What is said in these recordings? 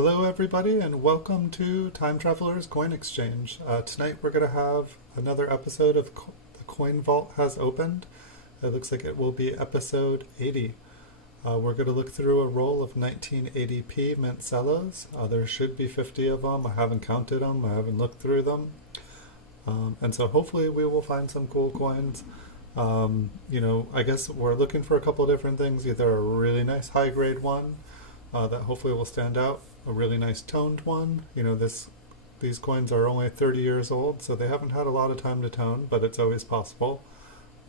Hello everybody and welcome to Time Traveler's Coin Exchange. Tonight we're going to have another episode of The Coin Vault Has Opened. It looks like it will be episode 80. We're going to look through a roll of 1980p mint cellos. There should be 50 of them. I haven't counted them. I haven't looked through them. And so hopefully we will find some cool coins. I guess we're looking for a couple different things. Either a really nice high grade one that hopefully will stand out, a really nice toned one. These coins are only 30 years old, so they haven't had a lot of time to tone, but it's always possible.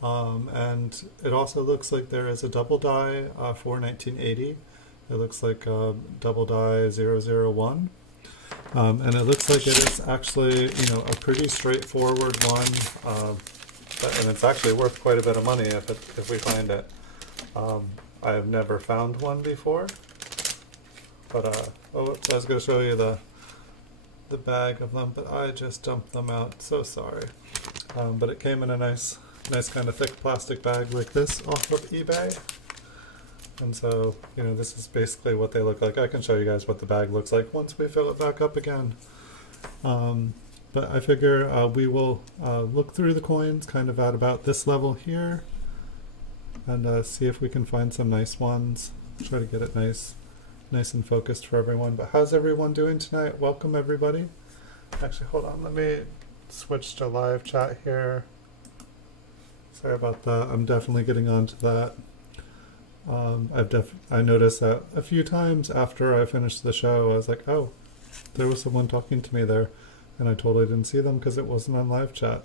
And it also looks like there is a double die for 1980. It looks like double die 001. And it looks like it is actually, a pretty straightforward one. And it's actually worth quite a bit of money if we find it. I have never found one before. But I was going to show you the bag of them, but I just dumped them out. So sorry. But it came in a nice kind of thick plastic bag like this off of eBay. And so, this is basically what they look like. I can show you guys what the bag looks like once we fill it back up again. But I figure we will look through the coins kind of at about this level here and see if we can find some nice ones. Try to get it nice and focused for everyone. But how's everyone doing tonight? Welcome everybody. Actually, hold on, let me switch to live chat here. Sorry about that. I'm definitely getting onto that. I noticed that a few times after I finished the show, I was like, oh, there was someone talking to me there, and I totally didn't see them because it wasn't on live chat.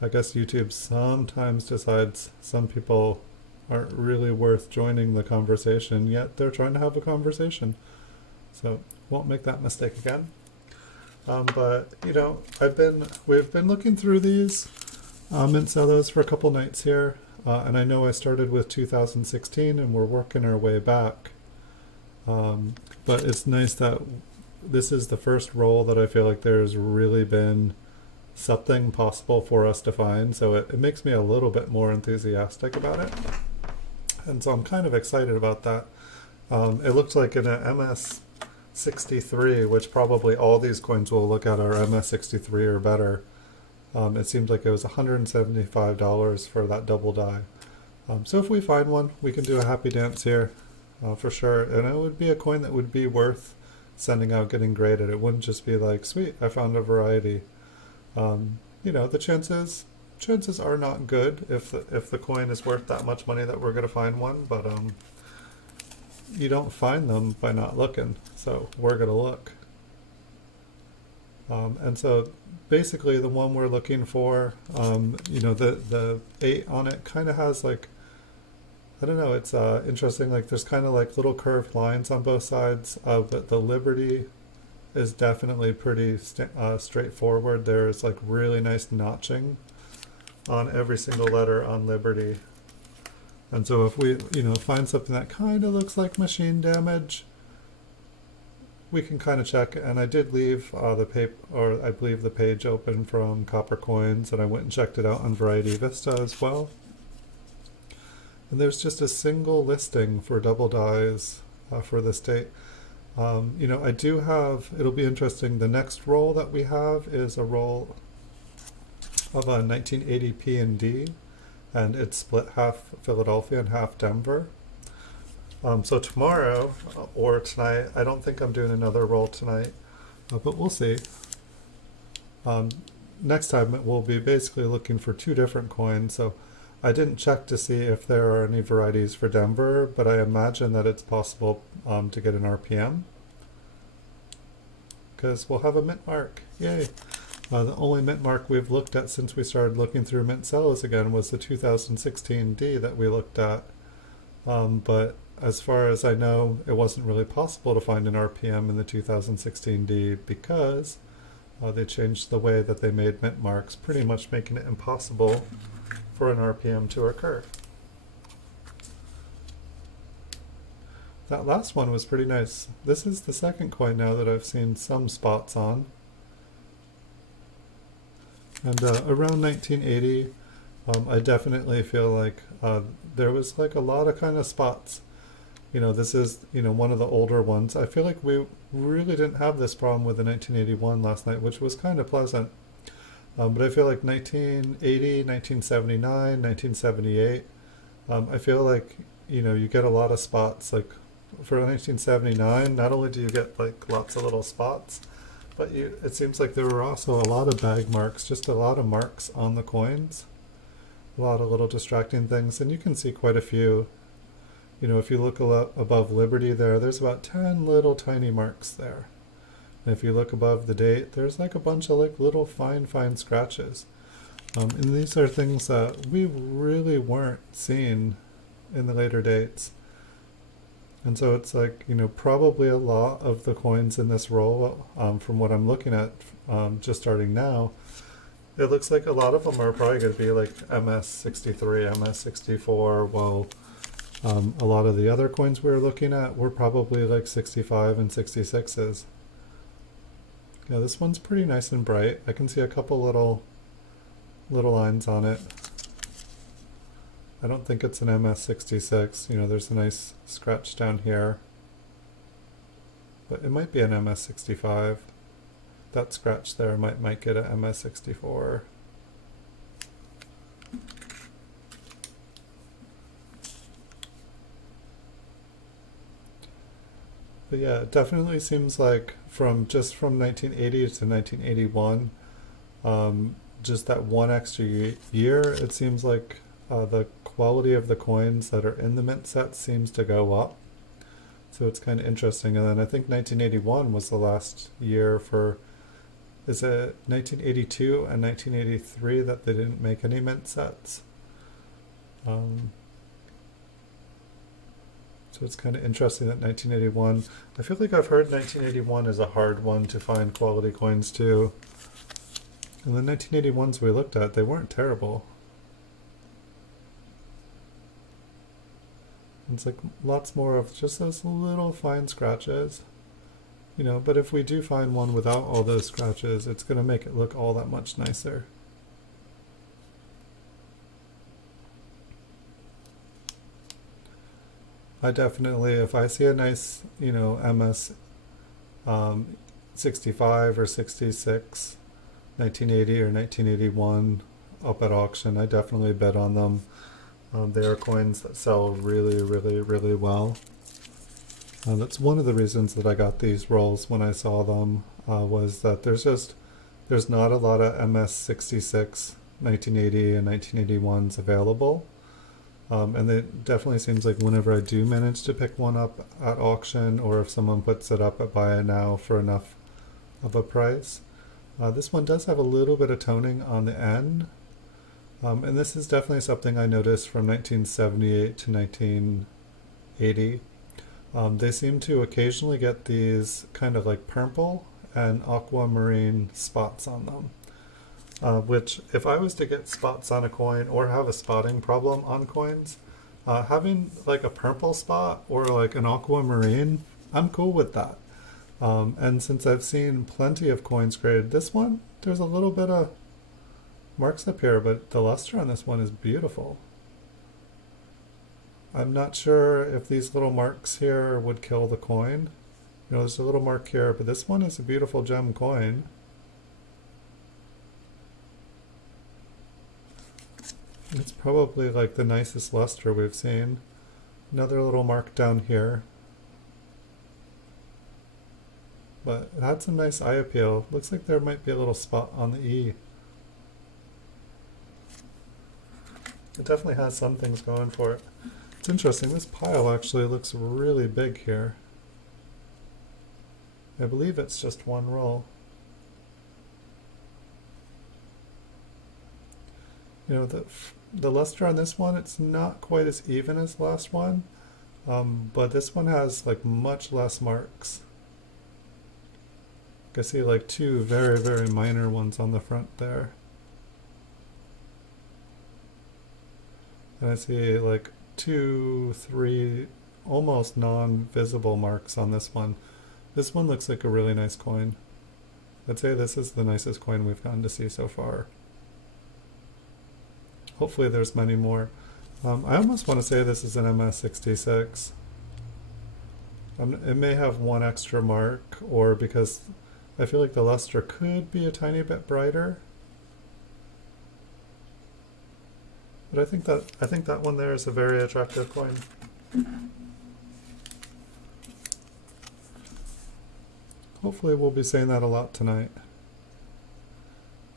I guess YouTube sometimes decides some people aren't really worth joining the conversation, yet they're trying to have a conversation. So won't make that mistake again. But we've been looking through these mint cellos for a couple nights here, and I know I started with 2016 and we're working our way back. But it's nice that this is the first roll that I feel like there's really been something possible for us to find, so it makes me a little bit more enthusiastic about it. And so I'm kind of excited about that. It looked like in a MS63, which probably all these coins will look at are MS63 or better. It seemed like it was $175 for that double die. So if we find one, we can do a happy dance here for sure. And it would be a coin that would be worth sending out, getting graded. It wouldn't just be like, sweet, I found a variety. The chances are not good if the coin is worth that much money that we're going to find one, but you don't find them by not looking, so we're going to look. And so basically the one we're looking for, the 8 on it kind of has like, I don't know, it's interesting, like there's kind of like little curved lines on both sides, but the Liberty is definitely pretty straightforward. There's like really nice notching on every single letter on Liberty. And so if we, find something that kind of looks like machine damage, we can kind of check. And I did leave the paper, or I believe the page open from Copper Coins, and I went and checked it out on Variety Vista as well. And there's just a single listing for double dies for this date. I do have, it'll be interesting, the next roll that we have is a roll of a 1980 P&D, and it's split half Philadelphia and half Denver. So tomorrow or tonight, I don't think I'm doing another roll tonight, but we'll see. Next time we'll be basically looking for 2 different coins. So I didn't check to see if there are any varieties for Denver, but I imagine that it's possible to get an RPM, because we'll have a mint mark. Yay! The only mint mark we've looked at since we started looking through mint cellos again was the 2016 D that we looked at. But as far as I know, it wasn't really possible to find an RPM in the 2016 D because they changed the way that they made mint marks, pretty much making it impossible for an RPM to occur. That last one was pretty nice. This is the second coin now that I've seen some spots on. And around 1980, I definitely feel like there was like a lot of kind of spots This is, one of the older ones. I feel like we really didn't have this problem with the 1981 last night, which was kind of pleasant. But I feel like 1980, 1979, 1978, I feel like, you get a lot of spots. Like for 1979, not only do you get like lots of little spots, but it seems like there were also a lot of bag marks, just a lot of marks on the coins, a lot of little distracting things, and you can see quite a few. If you look a lot above Liberty there's about 10 little tiny marks there. And if you look above the date, there's like a bunch of like little fine scratches. And these are things that we really weren't seeing in the later dates. And so it's like, probably a lot of the coins in this roll, from what I'm looking at, just starting now, it looks like a lot of them are probably going to be like MS63, MS64. Well, a lot of the other coins we were looking at were probably like 65 and 66s. Yeah, this one's pretty nice and bright. I can see a couple little lines on it. I don't think it's an MS66. There's a nice scratch down here. But it might be an MS65. That scratch there might get an MS64. But yeah, it definitely seems like from 1980 to 1981, just that one extra year, it seems like the quality of the coins that are in the mint set seems to go up. So it's kind of interesting. And then I think 1981 was the last year for, is it 1982 and 1983 that they didn't make any mint sets? So it's kind of interesting that 1981, I feel like I've heard 1981 is a hard one to find quality coins too. And the 1981s we looked at, they weren't terrible. It's like lots more of just those little fine scratches. But if we do find one without all those scratches, it's going to make it look all that much nicer. I definitely, if I see a nice, MS 65 or 66, 1980 or 1981 up at auction, I definitely bet on them. They are coins that sell really, really, really well. That's one of the reasons that I got these rolls when I saw them, was that there's not a lot of MS 66, 1980 and 1981s available. And it definitely seems like whenever I do manage to pick one up at auction, or if someone puts it up at buy it now for enough of a price, this one does have a little bit of toning on the end. And this is definitely something I noticed from 1978 to 1980. They seem to occasionally get these kind of like purple and aquamarine spots on them. Which, if I was to get spots on a coin or have a spotting problem on coins, having like a purple spot or like an aquamarine, I'm cool with that. And since I've seen plenty of coins graded, this one, there's a little bit of marks up here, but the luster on this one is beautiful. I'm not sure if these little marks here would kill the coin. There's a little mark here, but this one is a beautiful gem coin. It's probably like the nicest luster we've seen. Another little mark down here. But it had some nice eye appeal. Looks like there might be a little spot on the E. It definitely has some things going for it. It's interesting, this pile actually looks really big here. I believe it's just one roll. The luster on this one, it's not quite as even as the last one, but this one has like much less marks. I see like two very, very minor ones on the front there. And I see like 2, 3 almost non-visible marks on this one. This one looks like a really nice coin. I'd say this is the nicest coin we've gotten to see so far. Hopefully there's many more. I almost want to say this is an MS66. It may have one extra mark, or because I feel like the luster could be a tiny bit brighter. But I think that one there is a very attractive coin. Hopefully we'll be saying that a lot tonight.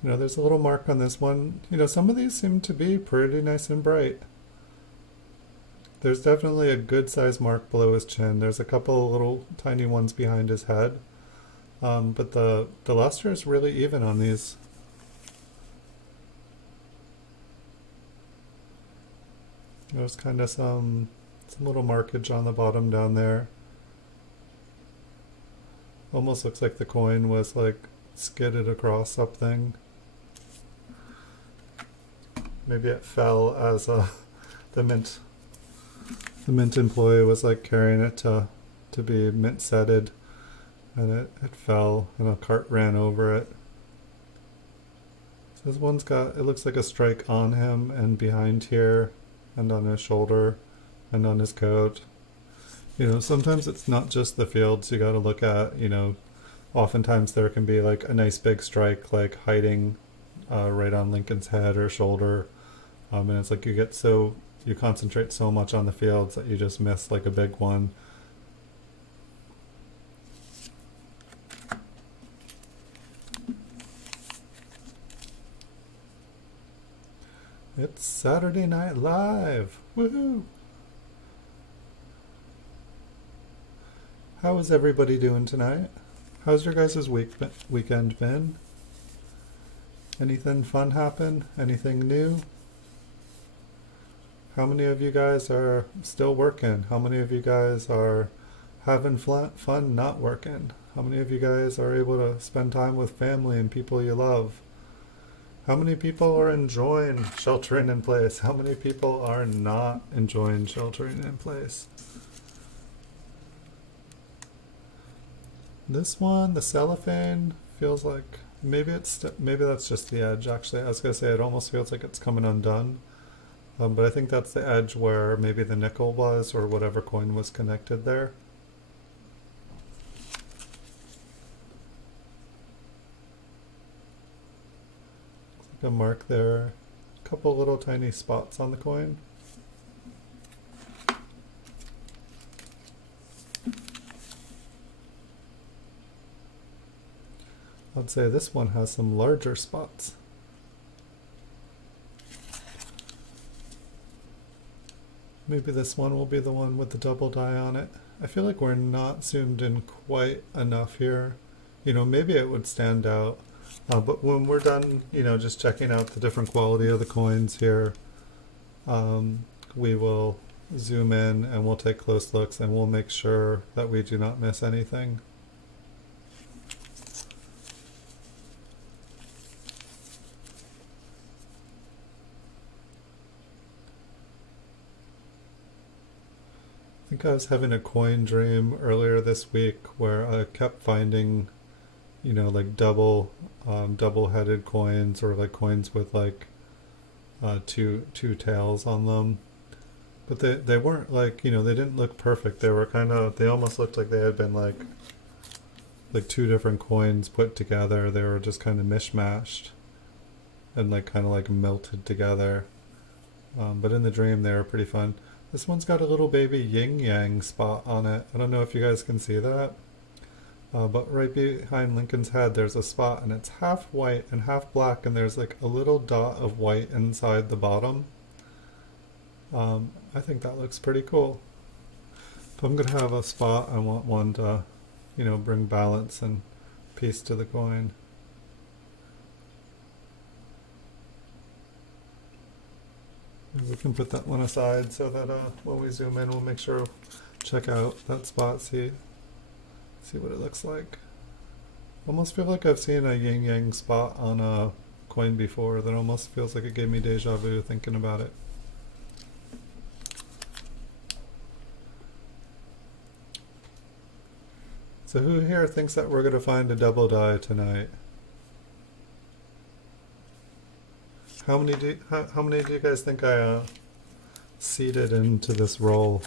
You know, there's a little mark on this one. You know, some of these seem to be pretty nice and bright. There's definitely a good size mark below his chin. There's a couple of little tiny ones behind his head. But the luster is really even on these. There's kind of some little markage on the bottom down there. Almost looks like the coin was like skidded across something. Maybe it fell as the mint employee was like carrying it to be mint setted, and it fell and a cart ran over it. So this one's got, it looks like a strike on him and behind here and on his shoulder and on his coat. You know, sometimes it's not just the fields you got to look at. You know, oftentimes there can be like a nice big strike like hiding right on Lincoln's head or shoulder, and it's like you concentrate so much on the fields that you just miss like a big one. It's Saturday Night Live. Woohoo! How is everybody doing tonight? How's your guys' weekend been? Anything fun happen? Anything new? How many of you guys are still working? How many of you guys are having fun not working? How many of you guys are able to spend time with family and people you love? How many people are enjoying sheltering in place? How many people are not enjoying sheltering in place? This one, the cellophane, feels like maybe that's just the edge. Actually, I was gonna say it almost feels like it's coming undone, but I think that's the edge where maybe the nickel was or whatever coin was connected there. A mark there, a couple little tiny spots on the coin. I'd say this one has some larger spots. Maybe this one will be the one with the double die on it. I feel like we're not zoomed in quite enough here. You know, maybe it would stand out. But when we're done, you know, just checking out the different quality of the coins here, we will zoom in and we'll take close looks and we'll make sure that we do not miss anything. I think I was having a coin dream earlier this week where I kept finding, you know, like double-headed coins, or like coins with like two tails on them, but they weren't like, you know, they didn't look perfect. They were they almost looked like they had been like two different coins put together. They were just kind of mishmashed and like kind of like melted together. But in the dream they were pretty fun. This one's got a little baby yin yang spot on it. I don't know if you guys can see that. But right behind Lincoln's head there's a spot, and it's half white and half black, and there's like a little dot of white inside the bottom. I think that looks pretty cool. If I'm gonna have a spot, I want one to, you know, bring balance and peace to the coin. We can put that one aside so that when we zoom in we'll make sure check out that spot, see what it looks like. Almost feel like I've seen a yin yang spot on a coin before. That almost feels like it gave me deja vu thinking about it. So who here thinks that we're going to find a double die tonight? How many do you guys think I seeded into this roll?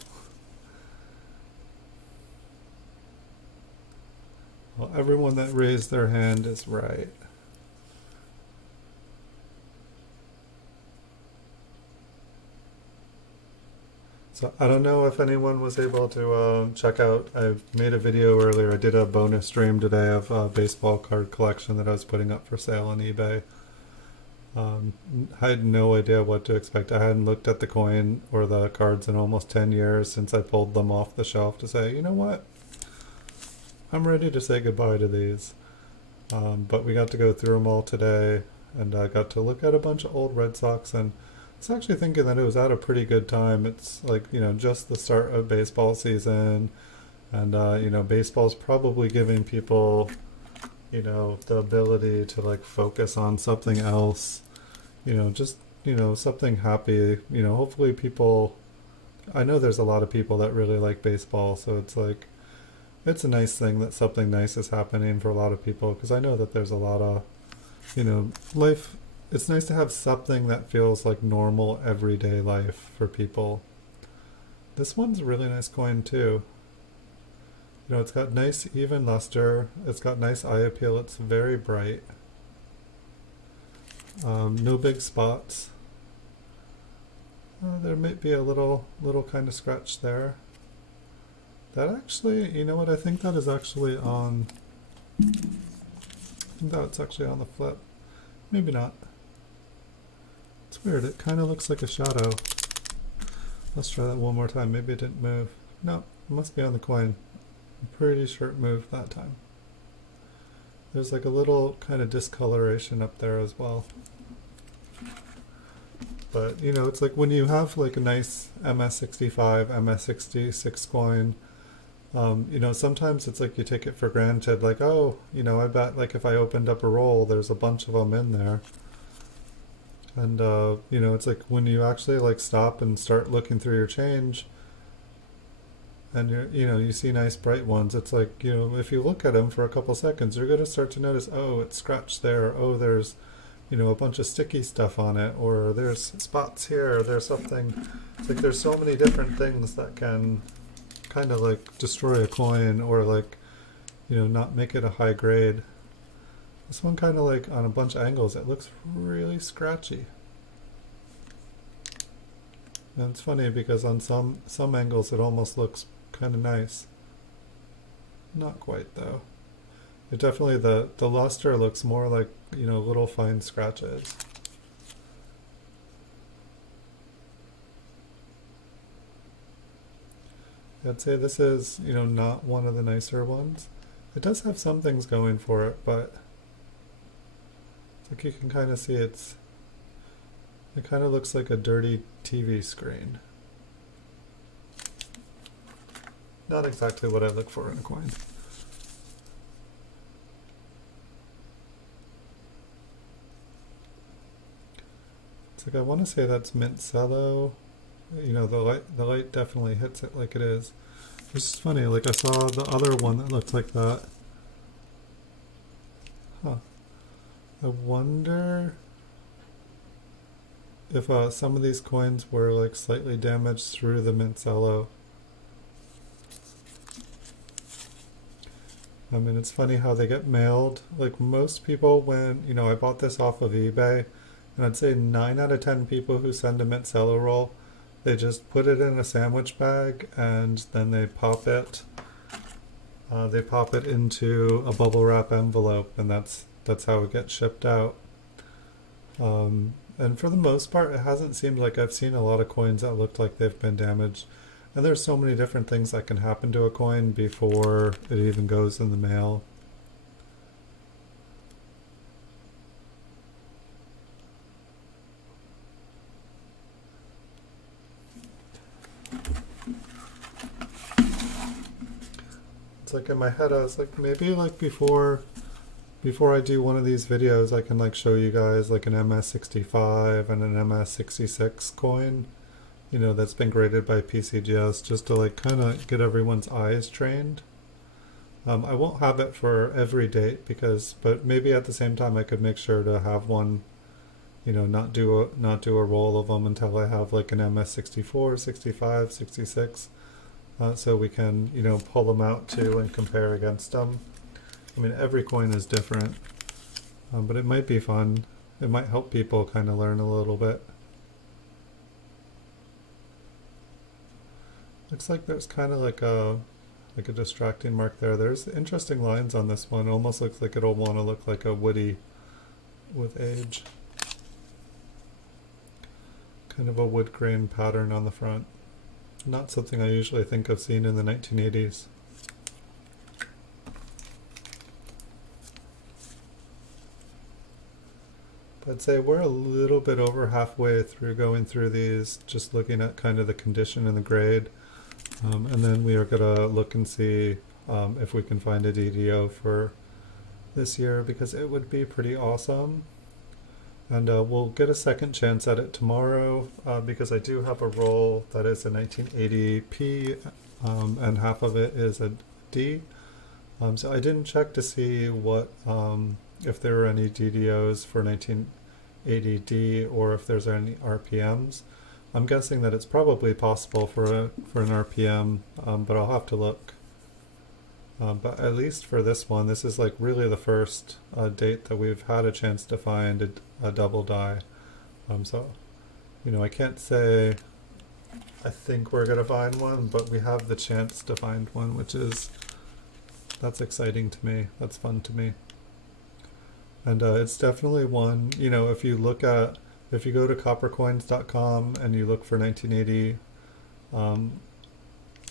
Well, everyone that raised their hand is right. So I don't know if anyone was able to check out, I made a video earlier, I did a bonus stream today of a baseball card collection that I was putting up for sale on eBay. I had no idea what to expect. I hadn't looked at the coin or the cards in almost 10 years since I pulled them off the shelf to say, you know what, I'm ready to say goodbye to these. But we got to go through them all today, and I got to look at a bunch of old Red Sox, and I was actually thinking that it was at a pretty good time. It's like, just the start of baseball season, and baseball's probably giving people, the ability to like focus on something else, just, something happy, hopefully people, I know there's a lot of people that really like baseball, so it's like, it's a nice thing that something nice is happening for a lot of people, because I know that there's a lot of, life, it's nice to have something that feels like normal everyday life for people. This one's a really nice coin too. It's got nice even luster, it's got nice eye appeal, it's very bright. No big spots. There might be a little kind of scratch there. That actually, you know what, I think that is actually on, I think that's actually on the flip. Maybe not. It's weird, it kind of looks like a shadow. Let's try that one more time, maybe it didn't move. No, it must be on the coin. I'm pretty sure it moved that time. There's like a little kind of discoloration up there as well. But, it's like when you have like a nice MS65, MS66 coin, sometimes it's like you take it for granted, like, oh, I bet like if I opened up a roll, there's a bunch of them in there. And, it's like when you actually like stop and start looking through your change and you see nice bright ones, it's like, if you look at them for a couple seconds, you're going to start to notice, oh, it's scratched there. Oh, there's, a bunch of sticky stuff on it, or there's spots here, there's something. It's like there's so many different things that can kind of like destroy a coin or like, not make it a high grade. This one kind of like on a bunch of angles, it looks really scratchy. And it's funny because on some angles it almost looks kind of nice. Not quite though. It definitely, the luster looks more like, little fine scratches. I'd say this is, not one of the nicer ones. It does have some things going for it, but it's like you can kind of see it kind of looks like a dirty TV screen. Not exactly what I look for in a coin. It's like I want to say that's mint Cello. The light definitely hits it like it is. It's just funny, like I saw the other one that looked like that. Huh. I wonder if some of these coins were like slightly damaged through the mint Cello. I mean, it's funny how they get mailed. Like most people, when, I bought this off of eBay, and I'd say 9 out of 10 people who send a mint Cello roll, they just put it in a sandwich bag and then they pop it. They pop it into a bubble wrap envelope, and that's how it gets shipped out. And for the most part, it hasn't seemed like I've seen a lot of coins that looked like they've been damaged. And there's so many different things that can happen to a coin before it even goes in the mail. It's like in my head, I was like, maybe like before I do one of these videos, I can like show you guys like an MS65 and an MS66 coin, that's been graded by PCGS, just to like kind of get everyone's eyes trained. I won't have it for every date but maybe at the same time I could make sure to have one, not do a roll of them until I have like an MS64, 65, 66. So we can, pull them out too and compare against them. I mean, every coin is different, but it might be fun. It might help people kind of learn a little bit. Looks like there's kind of like a distracting mark there. There's interesting lines on this one. Almost looks like it'll want to look like a woody with age. Kind of a wood grain pattern on the front. Not something I usually think of seeing in the 1980s. But I'd say we're a little bit over halfway through going through these, just looking at kind of the condition and the grade. And then we are going to look and see if we can find a DDO for this year, because it would be pretty awesome. And we'll get a second chance at it tomorrow, because I do have a roll that is a 1980p, and half of it is a D. So I didn't check to see what if there were any DDOs for 1980D or if there's any RPMs. I'm guessing that it's probably possible for an RPM, but I'll have to look. But at least for this one, this is like really the first date that we've had a chance to find a double die. So, I can't say I think we're gonna find one, but we have the chance to find one, that's exciting to me. That's fun to me. And it's definitely one, if you go to coppercoins.com and you look for 1980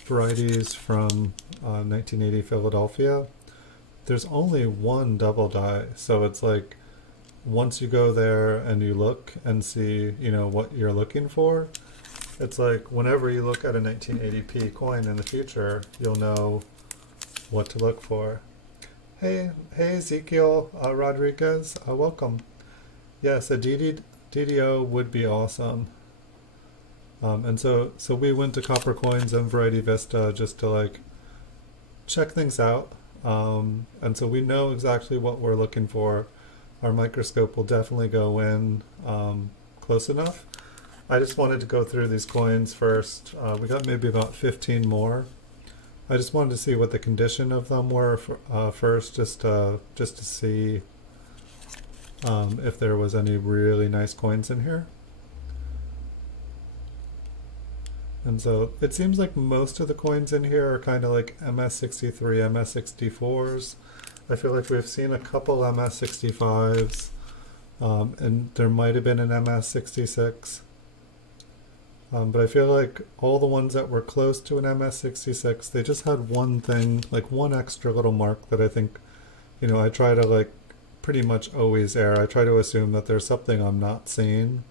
varieties from 1980 Philadelphia, there's only one double die. So it's like, once you go there and you look and see, what you're looking for, it's like whenever you look at a 1980p coin in the future, you'll know what to look for. Hey Ezekiel Rodriguez, welcome. Yes, a DDO would be awesome. And so we went to Copper Coins and Variety Vista just to check things out. And so we know exactly what we're looking for. Our microscope will definitely go in close enough. I just wanted to go through these coins first. We got maybe about 15 more. I just wanted to see what the condition of them were first, just to see if there was any really nice coins in here. And so it seems like most of the coins in here are kind of like MS63, MS64s. I feel like we've seen a couple MS65s, and there might have been an MS66. But I feel like all the ones that were close to an MS66, they just had one thing, like one extra little mark that I think, I try to pretty much always err. I try to assume that there's something I'm not seeing.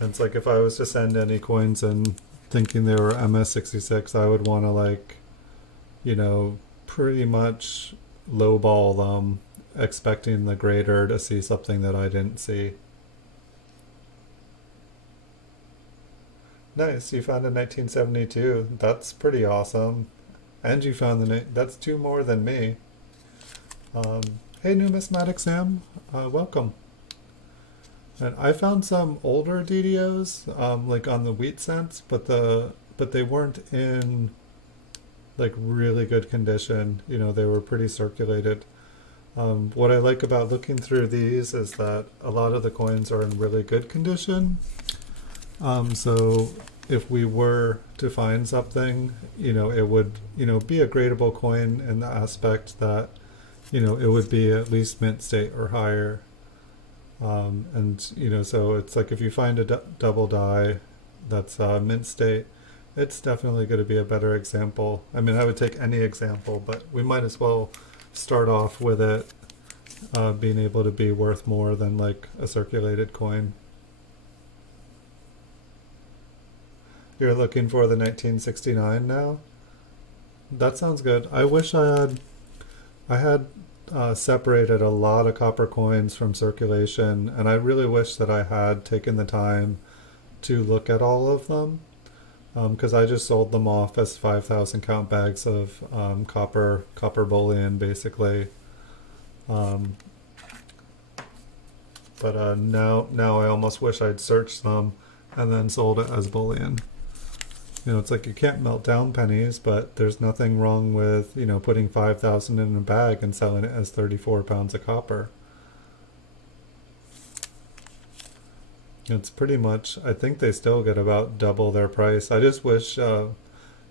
And it's like if I was to send any coins in thinking they were MS66, I would want to pretty much lowball them, expecting the grader to see something that I didn't see. Nice, you found a 1972. That's pretty awesome. And you found that's two more than me. Hey, Numismatic Sam, welcome. And I found some older DDOs, on the wheat cents, but they weren't in really good condition. They were pretty circulated. What I like about looking through these is that a lot of the coins are in really good condition. So if we were to find something, it would, be a gradable coin in the aspect that, it would be at least mint state or higher. And, so it's like if you find a double die that's mint state, it's definitely going to be a better example. I mean, I would take any example, but we might as well start off with it being able to be worth more than a circulated coin. You're looking for the 1969 now? That sounds good. I wish I had separated a lot of copper coins from circulation, and I really wish that I had taken the time to look at all of them, because I just sold them off as 5,000 count bags of copper bullion, basically. But now I almost wish I'd searched them and then sold it as bullion. It's like you can't melt down pennies, but there's nothing wrong with, putting 5,000 in a bag and selling it as 34 pounds of copper. It's pretty much, I think they still get about double their price. I just wish I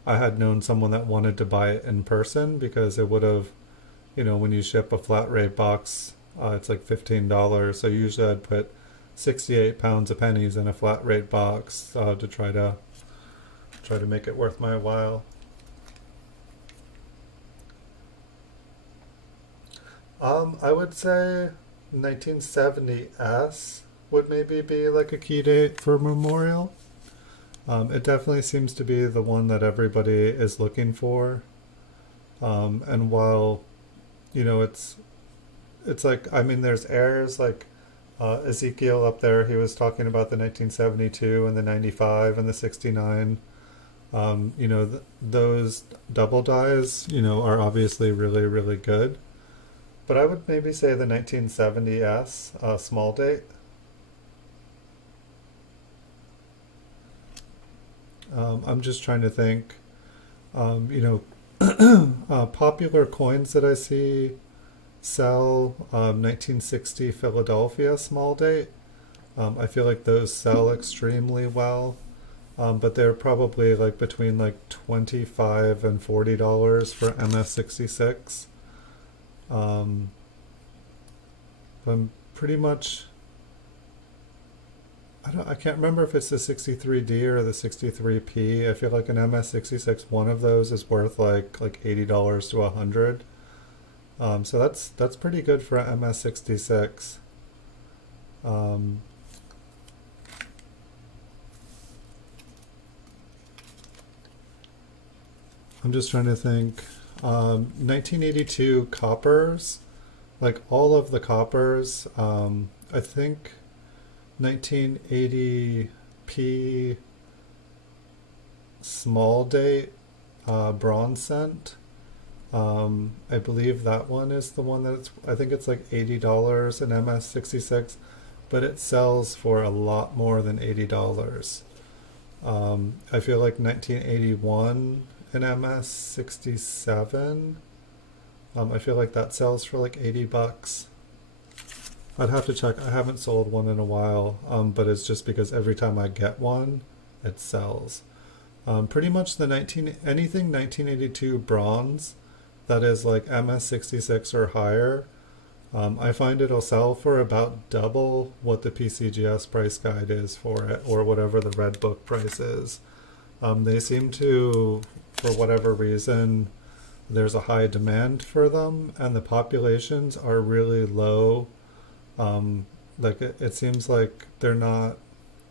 had known someone that wanted to buy it in person, because it would have, when you ship a flat rate box, it's like $15. So usually I'd put 68 pounds of pennies in a flat rate box to try to make it worth my while. I would say 1970s would maybe be like a key date for Memorial. It definitely seems to be the one that everybody is looking for. And while, it's like, I mean, there's errors like Ezekiel up there. He was talking about the 1972 and the 95 and the 69. Those double dies, are obviously really, really good. But I would maybe say the 1970s small date. I'm just trying to think, popular coins that I see sell, 1960 Philadelphia small date. I feel like those sell extremely well. But they're probably like between like $25 and $40 for MS66. I'm pretty much, I can't remember if it's the 63D or the 63P. I feel like an MS66, one of those is worth like $80 to $100. So that's pretty good for an MS66. I'm just trying to think. 1982 coppers, like all of the coppers. I think 1980p small date bronze cent. I believe that one is the one that's, I think it's like $80 in MS66, but it sells for a lot more than $80. I feel like 1981 in MS67, I feel like that sells for like $80. I'd have to check. I haven't sold one in a while, but it's just because every time I get one, it sells. Pretty much anything 1982 bronze that is like MS66 or higher, I find it'll sell for about double what the PCGS price guide is for it, or whatever the red book price is. They seem to, for whatever reason, there's a high demand for them, and the populations are really low. Like it seems like they're not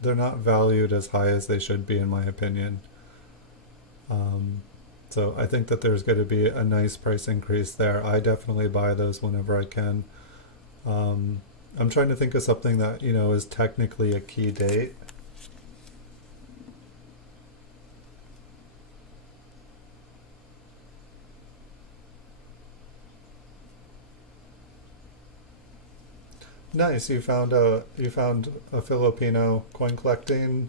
valued as high as they should be, in my opinion. So I think that there's going to be a nice price increase there. I definitely buy those whenever I can. I'm trying to think of something that, is technically a key date. Nice, you found a Filipino coin collecting,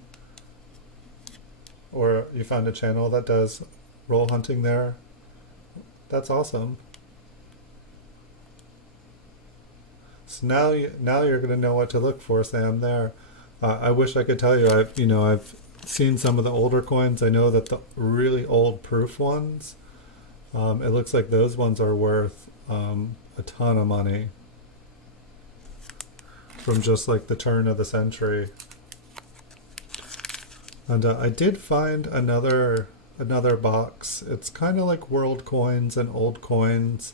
or you found a channel that does roll hunting there. That's awesome. So now you're gonna know what to look for, Sam. There, I wish I could tell you. I've seen some of the older coins. I know that the really old proof ones, it looks like those ones are worth a ton of money from just like the turn of the century. And I did find another box. It's kind of like world coins and old coins.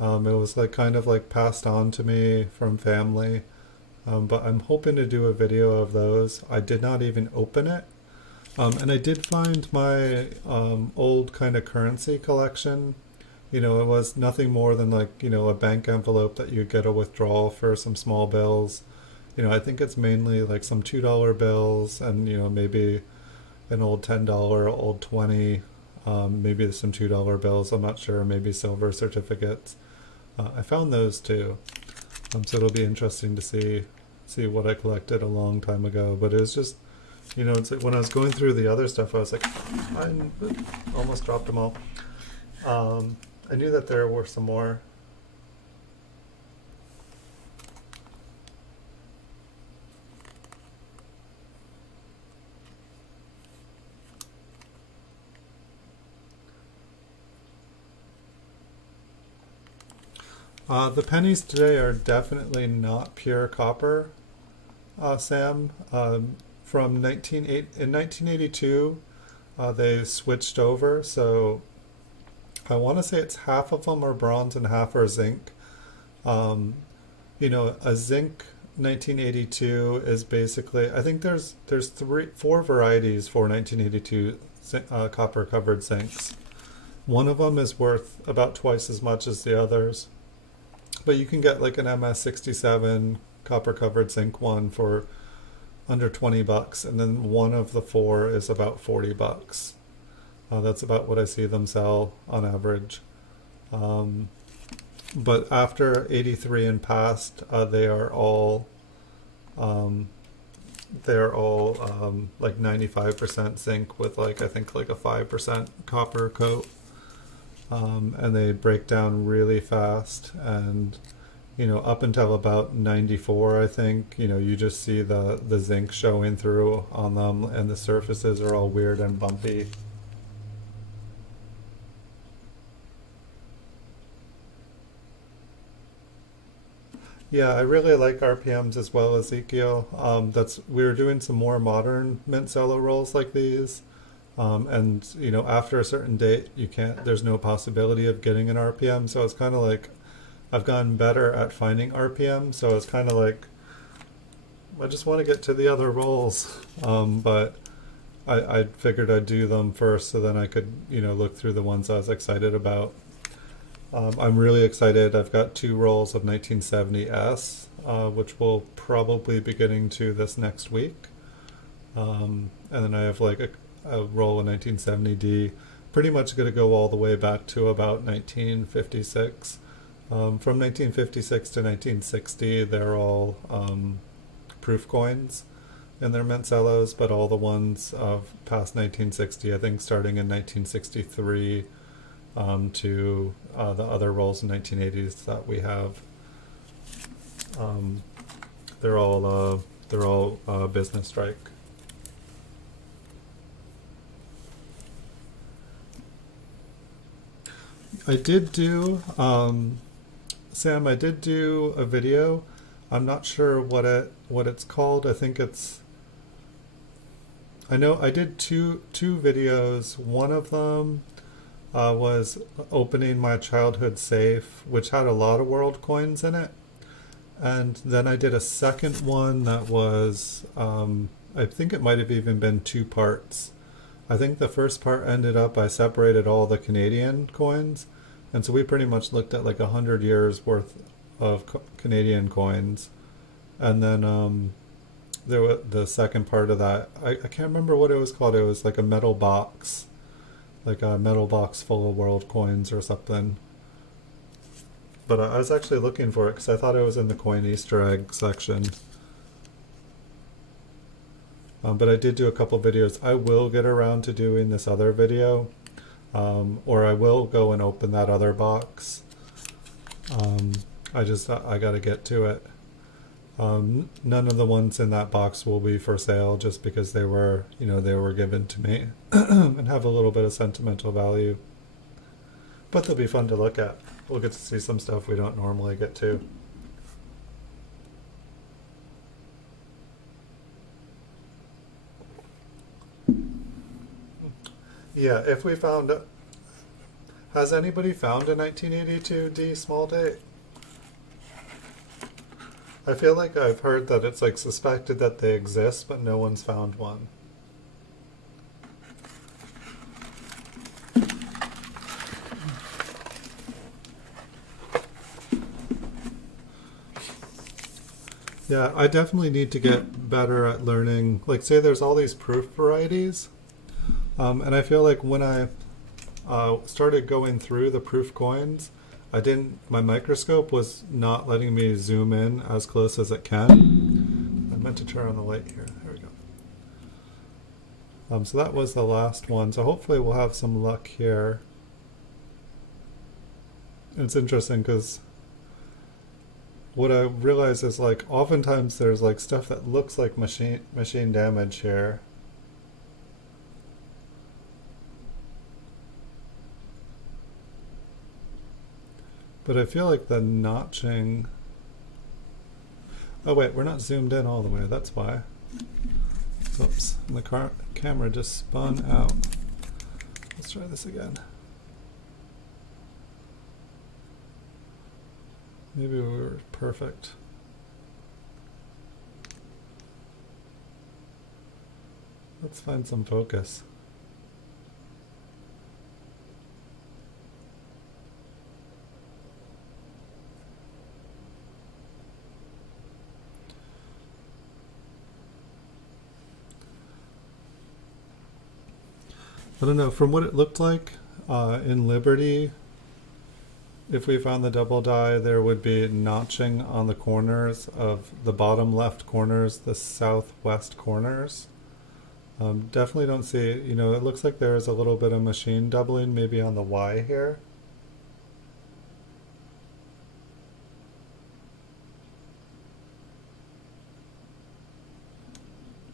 It was like kind of like passed on to me from family. But I'm hoping to do a video of those. I did not even open it. And I did find my old kind of currency collection. It was nothing more than like, a bank envelope that you get a withdrawal for some small bills. I think it's mainly like some $2 bills and, maybe an old $10, old 20, maybe some $2 bills. I'm not sure. Maybe silver certificates. I found those too. So it'll be interesting to see what I collected a long time ago. But it was just You know, it's like when I was going through the other stuff, I was like, I almost dropped them all. I knew that there were some more. The pennies today are definitely not pure copper, Sam. From in 1982, they switched over, so I want to say it's half of them are bronze and half are zinc. Um, you know, a zinc 1982 is basically, I think there's four varieties for 1982 copper covered zincs. One of them is worth about twice as much as the others, but you can get like an MS67 copper covered zinc one for under $20, and then one of the four is about $40. That's about what I see them sell on average. But after 83 and past, they're all like 95% zinc with like I think like a 5% copper coat, and they break down really fast. And you know, up until about 94, I think, you know, you just see the zinc showing through on them, and the surfaces are all weird and bumpy. Yeah, I really like RPMs as well, Ezekiel. That's we were doing some more modern mint Cello rolls like these, and you know, after a certain date, you can't. There's no possibility of getting an RPM, so it's kind of like I've gotten better at finding RPM. So it's kind of like I just want to get to the other rolls, but I figured I'd do them first, so then I could you know look through the ones I was excited about. I'm really excited. I've got two rolls of 1970S, which we'll probably be getting to this next week. And then I have like a roll of 1970D, pretty much going to go all the way back to about 1956. From 1956 to 1960, they're all proof coins in their mint cellos, but all the ones of past 1960, I think starting in 1963, to the other rolls in 1980s that we have. They're all business strike. I did do Sam. I did do a video. I'm not sure what it's called. I think it's. I know I did two videos. One of them was opening my childhood safe, which had a lot of world coins in it. And then I did a second one that was, I think it might have even been two parts. I think the first part ended up, I separated all the Canadian coins. And so we pretty much looked at like 100 years worth of Canadian coins. And then there was the second part of that. I can't remember what it was called. It was like a metal box. Like a metal box full of world coins or something. But I was actually looking for it because I thought it was in the coin Easter egg section. But I did do a couple videos. I will get around to doing this other video, or I will go and open that other box. I got to get to it. None of the ones in that box will be for sale just because they were given to me and have a little bit of sentimental value. But they'll be fun to look at. We'll get to see some stuff we don't normally get to. Yeah, if we found it. Has anybody found a 1982 D small date? I feel like I've heard that it's like suspected that they exist, but no one's found one. Yeah, I definitely need to get better at learning. Like, say there's all these proof varieties, and I feel like when I started going through the proof coins, my microscope was not letting me zoom in as close as it can. I meant to turn on the light here. There we go. So that was the last one. So hopefully we'll have some luck here. It's interesting because what I realize is like oftentimes there's like stuff that looks like machine damage here. But I feel like the notching... Oh wait, we're not zoomed in all the way, that's why. Oops, and the camera just spun out. Let's try this again. Maybe we were perfect. Let's find some focus. I don't know, from what it looked like in Liberty, if we found the double die, there would be notching on the corners of the bottom left corners, the southwest corners. Definitely don't see, it looks like there is a little bit of machine doubling maybe on the Y here.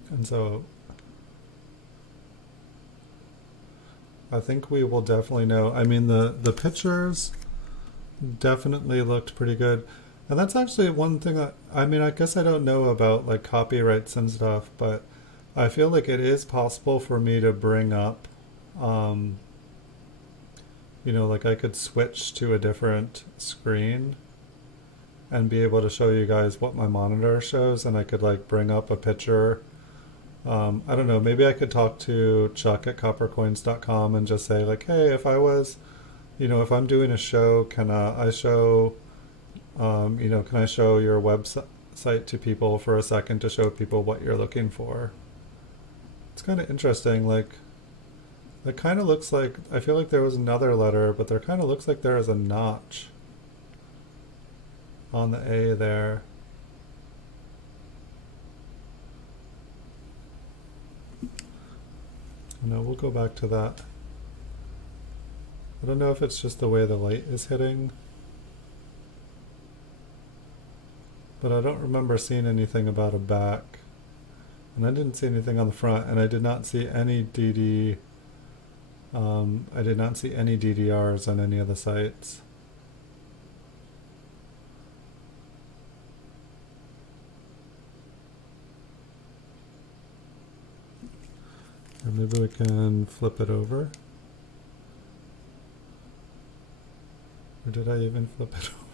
And so I think we will definitely know. I mean, the pictures definitely looked pretty good. And that's actually one thing that, I mean, I guess I don't know about like copyrights and stuff, but I feel like it is possible for me to bring up, like I could switch to a different screen and be able to show you guys what my monitor shows, and I could like bring up a picture. I don't know, maybe I could talk to Chuck at coppercoins.com and just say like, hey, if I was, if I'm doing a show, can I show, can I show your website to people for a second to show people what you're looking for? It's kind of interesting, like, it kind of looks like, I feel like there was another letter, but there kind of looks like there is a notch on the A there. No, we'll go back to that. I don't know if it's just the way the light is hitting, but I don't remember seeing anything about a back, and I didn't see anything on the front, and I did not see any I did not see any DDRs on any of the sites. Or maybe we can flip it over. Or did I even flip it over?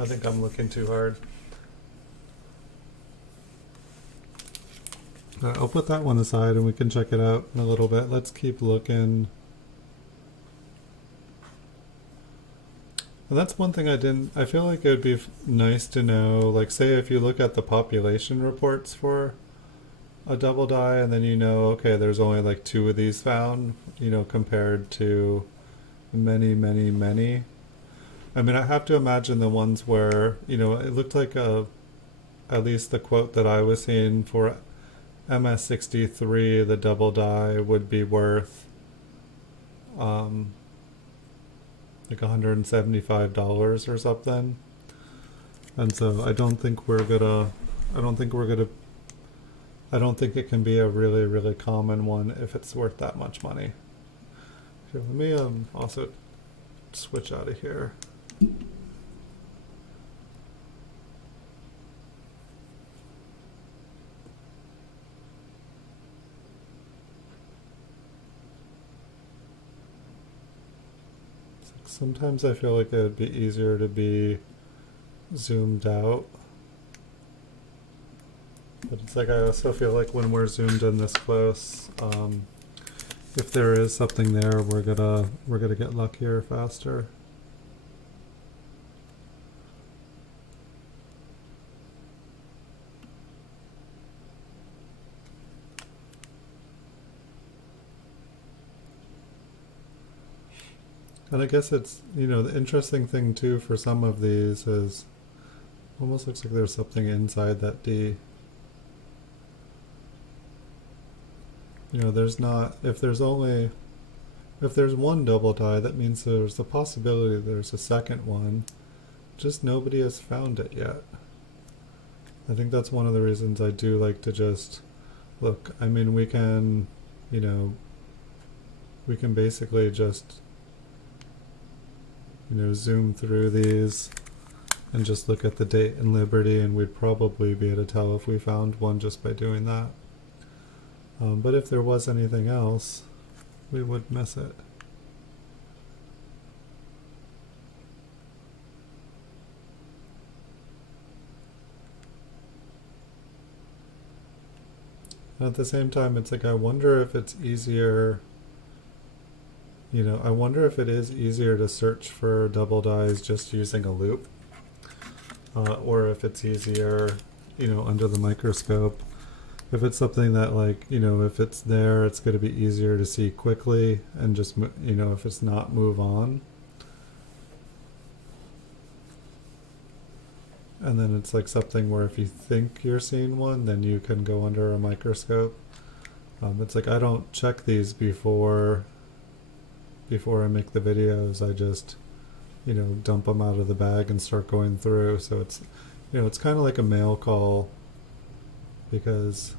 I think I'm looking too hard. I'll put that one aside and we can check it out in a little bit. Let's keep looking. And that's one thing I feel like it would be nice to know, like say if you look at the population reports for a double die and then okay, there's only like 2 of these found, compared to many, many, many. I mean, I have to imagine the ones where, it looked like at least the quote that I was seeing for MS63, the double die would be worth like $175 or something. And so I don't think it can be a really, really common one if it's worth that much money. Here, let me also switch out of here. Sometimes I feel like it would be easier to be zoomed out. But it's like I also feel like when we're zoomed in this close, if there is something there, we're gonna get luckier faster. And I guess it's, the interesting thing too for some of these is almost looks like there's something inside that D. There's not, if there's one double die, that means there's a possibility there's a second one. Just nobody has found it yet. I think that's one of the reasons I do like to just look. I mean, we can basically just, zoom through these and just look at the date and liberty, and we'd probably be able to tell if we found one just by doing that. But if there was anything else, we would miss it. And at the same time, it's like, I wonder if it's easier, I wonder if it is easier to search for double dies just using a loop, or if it's easier, under the microscope. If it's something that, like, if it's there, it's going to be easier to see quickly and just, if it's not, move on. And then it's like something where if you think you're seeing one, then you can go under a microscope. It's like I don't check these before I make the videos. I just, dump them out of the bag and start going through. So it's, it's kind of like a mail call, because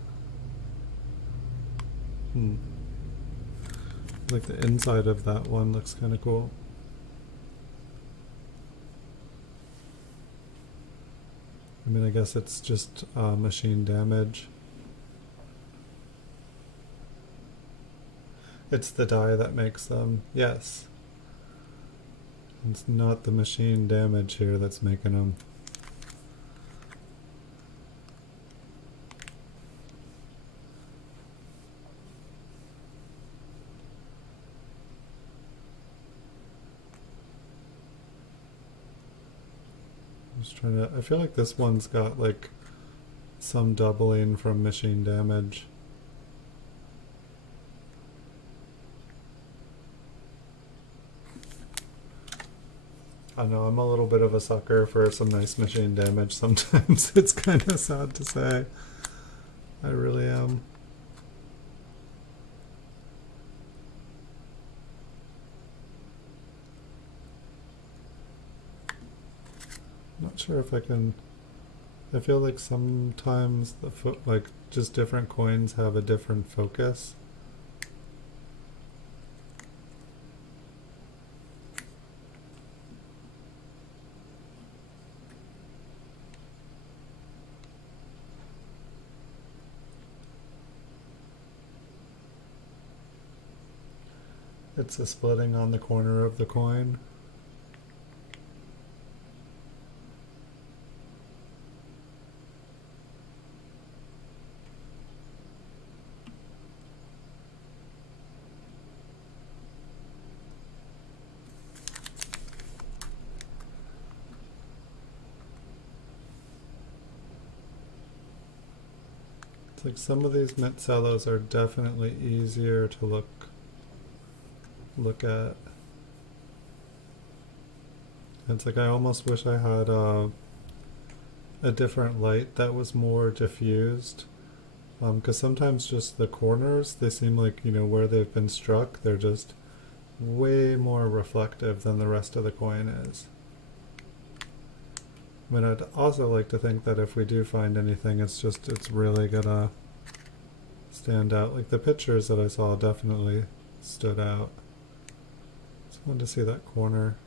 like the inside of that one looks kind of cool. I mean, I guess it's just machine damage. It's the die that makes them, yes. It's not the machine damage here that's making them. Just trying to, I feel like this one's got like some doubling from machine damage. I know I'm a little bit of a sucker for some nice machine damage sometimes. It's kind of sad to say. I really am. Not sure if I can. I feel like sometimes like just different coins have a different focus. It's a splitting on the corner of the coin. It's like some of these mint cellos are definitely easier to look at. It's like I almost wish I had a different light that was more diffused, because sometimes just the corners, they seem like, where they've been struck, they're just way more reflective than the rest of the coin is. I mean, I'd also like to think that if we do find anything, it's really gonna stand out. Like the pictures that I saw definitely stood out. Just wanted to see that corner.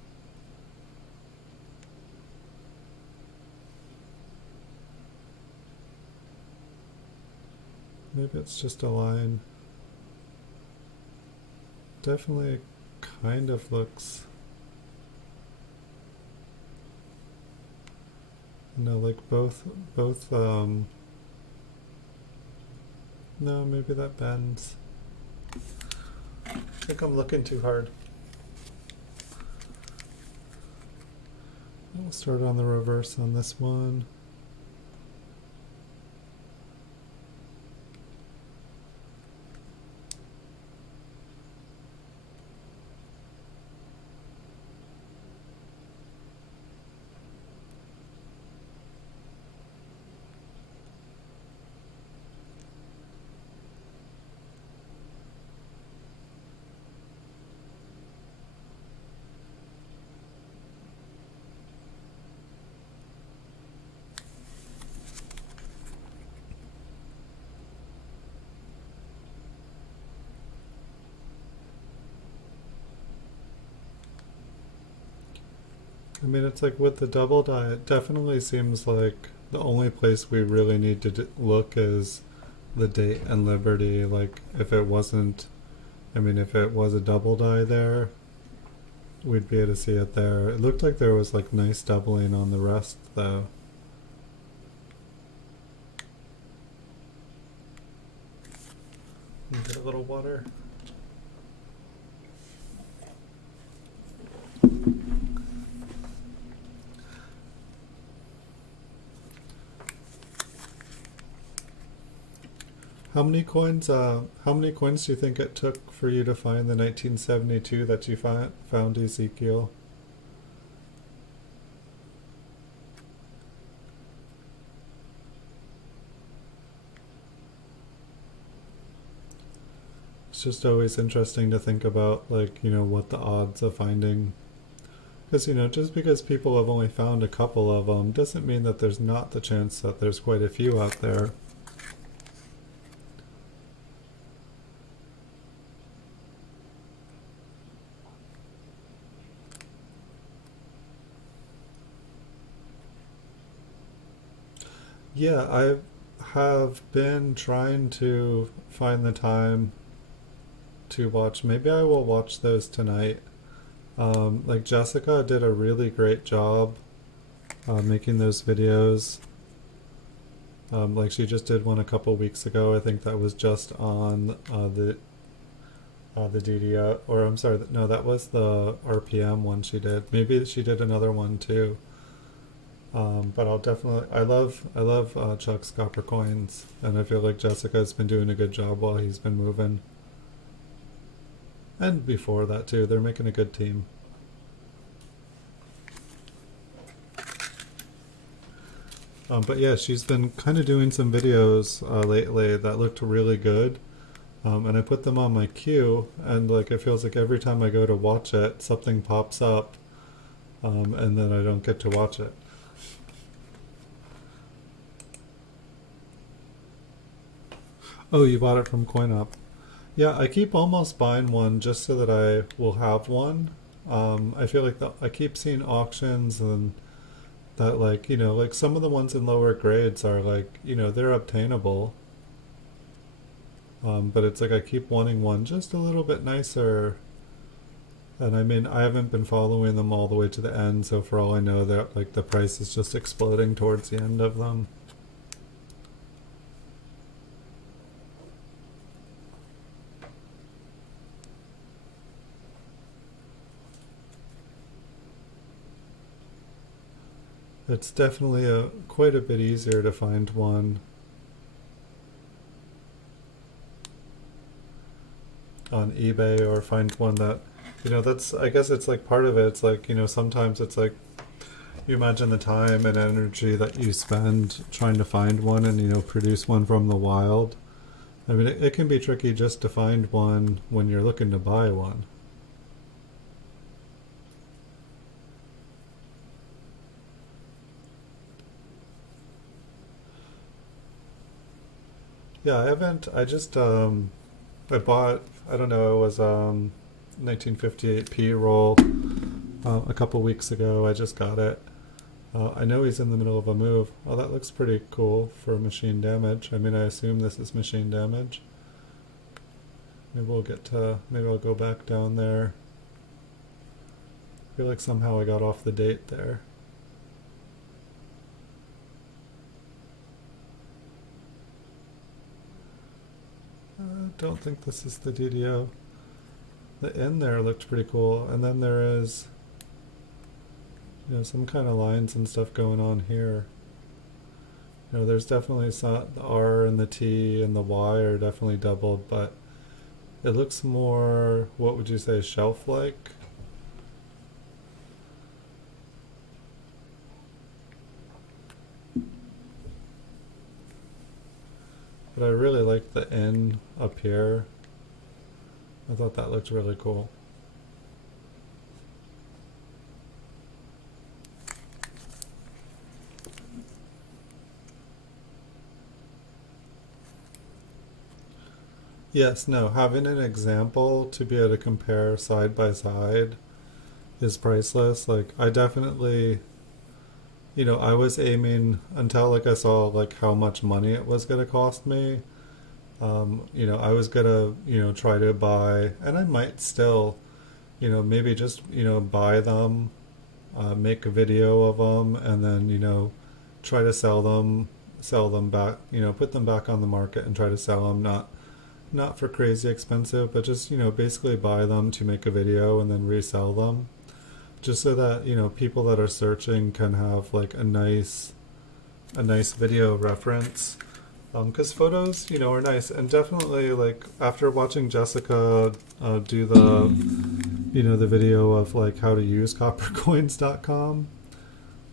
Maybe it's just a line. Definitely kind of looks, like both, no, maybe that bends. I think I'm looking too hard. We'll start on the reverse on this one. I mean, it's like with the double die, it definitely seems like the only place we really need to look is the date and Liberty. Like, if it wasn't, I mean, if it was a double die there, we'd be able to see it there. It looked like there was like nice doubling on the rest, though. Get a little water. How many coins do you think it took for you to find the 1972 that you found Ezekiel? It's just always interesting to think about, like, what the odds of finding. Because, just because people have only found a couple of them doesn't mean that there's not the chance that there's quite a few out there. Yeah, I have been trying to find the time to watch. Maybe I will watch those tonight. Like Jessica did a really great job making those videos. Like she just did one a couple weeks ago. I think that was just on the DDO, or I'm sorry, no, that was the RPM one she did. Maybe she did another one too. But I'll definitely, I love Chuck's copper coins, and I feel like Jessica's been doing a good job while he's been moving. And before that too, they're making a good team. But yeah, she's been kind of doing some videos lately that looked really good. And I put them on my queue, and like it feels like every time I go to watch it, something pops up, and then I don't get to watch it. Oh, you bought it from CoinUp. Yeah, I keep almost buying one just so that I will have one. I feel like I keep seeing auctions and that, like, like some of the ones in lower grades are like, they're obtainable. But it's like I keep wanting one just a little bit nicer. And I mean, I haven't been following them all the way to the end, so for all I know, that like the price is just exploding towards the end of them. It's definitely quite a bit easier to find one on eBay, or find one that, that's, I guess it's like part of it. It's like, sometimes it's like you imagine the time and energy that you spend trying to find one and, produce one from the wild. I mean, it can be tricky just to find one when you're looking to buy one. Yeah, I haven't, I bought, I don't know, it was 1958 roll a couple weeks ago. I just got it. I know he's in the middle of a move. Oh, that looks pretty cool for machine damage. I mean, I assume this is machine damage. Maybe I'll go back down there. I feel like somehow I got off the date there. I don't think this is the DDO. The end there looked pretty cool, and then there is, some kind of lines and stuff going on here. There's definitely some, the R and the T and the Y are definitely doubled, but it looks more, what would you say, shelf-like? But I really like the N up here. I thought that looked really cool. Yes, no, having an example to be able to compare side by side is priceless. Like I definitely, I was aiming until like I saw like how much money it was gonna cost me. I was gonna, try to buy, and I might still, maybe just, buy them, make a video of them, and then, try to sell them back, put them back on the market and try to sell them, not for crazy expensive, but just, basically buy them to make a video and then resell them, just so that, people that are searching can have like a nice video reference. Because photos, are nice, and definitely like after watching Jessica do the video of like how to use coppercoins.com,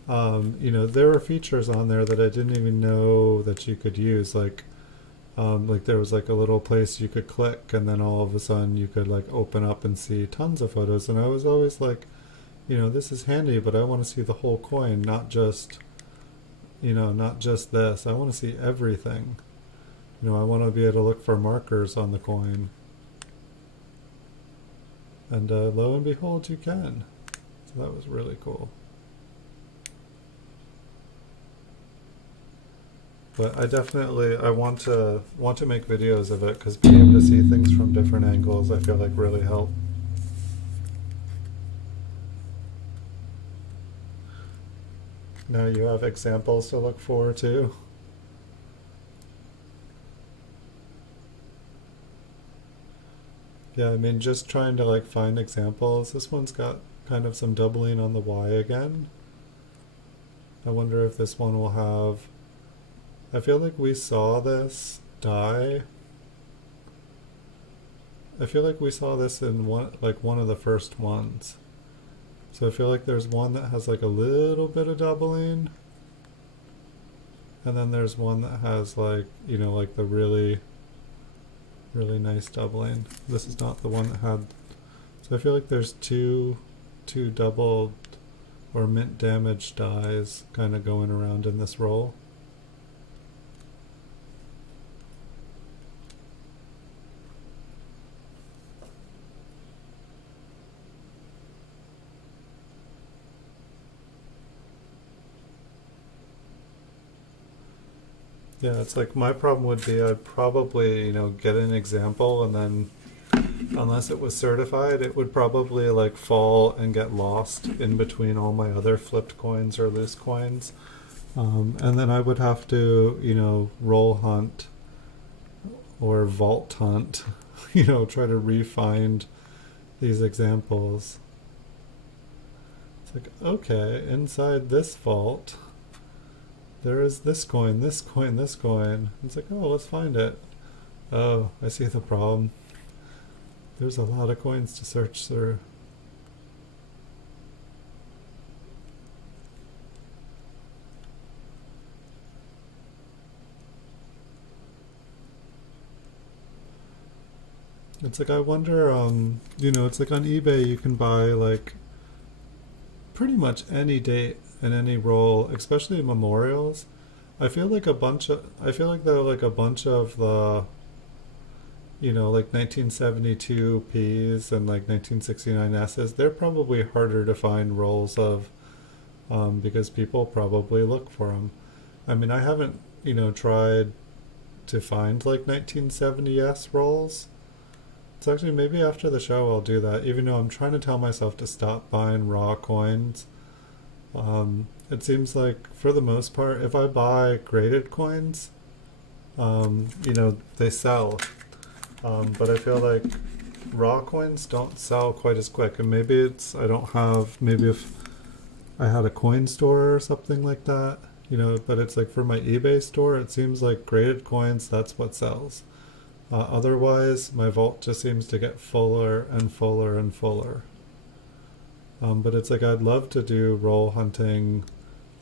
there were features on there that I didn't even know that you could use. Like there was like a little place you could click, and then all of a sudden you could like open up and see tons of photos. And I was always like, this is handy, but I want to see the whole coin, not just this. I want to see everything. I want to be able to look for markers on the coin. And lo and behold, you can. So that was really cool. But I want to make videos of it, because being able to see things from different angles, I feel like really help. Now you have examples to look for too. Yeah, I mean, just trying to like find examples. This one's got kind of some doubling on the Y again. I wonder if this one will have. I feel like we saw this die. I feel like we saw this in one of the first ones. So I feel like there's one that has like a little bit of doubling, and then there's one that has like, like the really, really nice doubling. This is not the one that had. So I feel like there's two doubled or mint damage dies kind of going around in this roll. Yeah, it's like my problem would be I'd probably, get an example, and then unless it was certified, it would probably like fall and get lost in between all my other flipped coins or loose coins. And then I would have to, roll hunt or vault hunt, try to re-find these examples. It's like, okay, inside this vault, there is this coin, this coin, this coin. It's like, oh, let's find it. Oh, I see the problem. There's a lot of coins to search through. It's like, I wonder, it's like on eBay you can buy like pretty much any date and any roll, especially memorials. I feel like there are like a bunch of the, like 1972 P's and like 1969 S's. They're probably harder to find rolls of, because people probably look for them. I mean, I haven't, tried to find like 1970 S rolls. It's actually, maybe after the show I'll do that, even though I'm trying to tell myself to stop buying raw coins. It seems like for the most part, if I buy graded coins, they sell. But I feel like raw coins don't sell quite as quick. And maybe maybe if I had a coin store or something like that, but it's like for my eBay store, it seems like graded coins, that's what sells. Otherwise, my vault just seems to get fuller and fuller and fuller. But it's like, I'd love to do roll hunting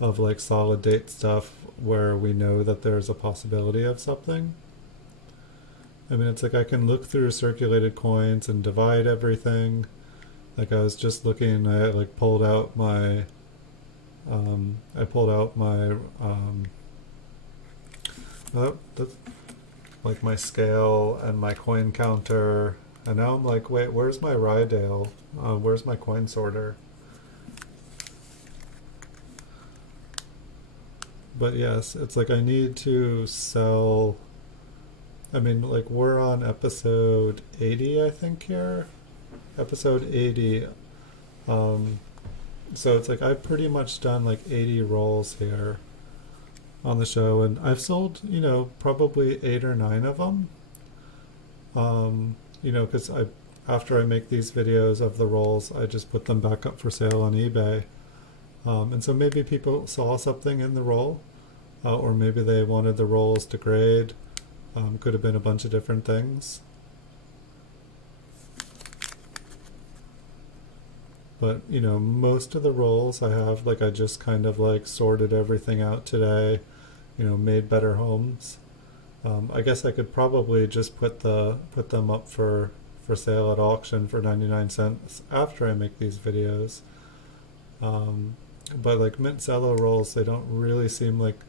of like solid date stuff where we know that there's a possibility of something. I mean, it's like I can look through circulated coins and divide everything. Like I was just looking, I like pulled out my, that's like my scale and my coin counter, and now I'm like, wait, where's my Rydale? Where's my coin sorter? But yes, it's like I need to sell. I mean, like we're on episode 80, I think here. Episode 80. Um, so it's like I've pretty much done like 80 rolls here on the show, and I've sold, probably 8 or 9 of them. Because after I make these videos of the rolls, I just put them back up for sale on eBay. And so maybe people saw something in the roll, or maybe they wanted the rolls to grade. Could have been a bunch of different things. But, most of the rolls I have, like I just kind of like sorted everything out today, made better homes. I guess I could probably just put them up for sale at auction for 99 cents after I make these videos. But like mint Cello rolls, they don't really seem like,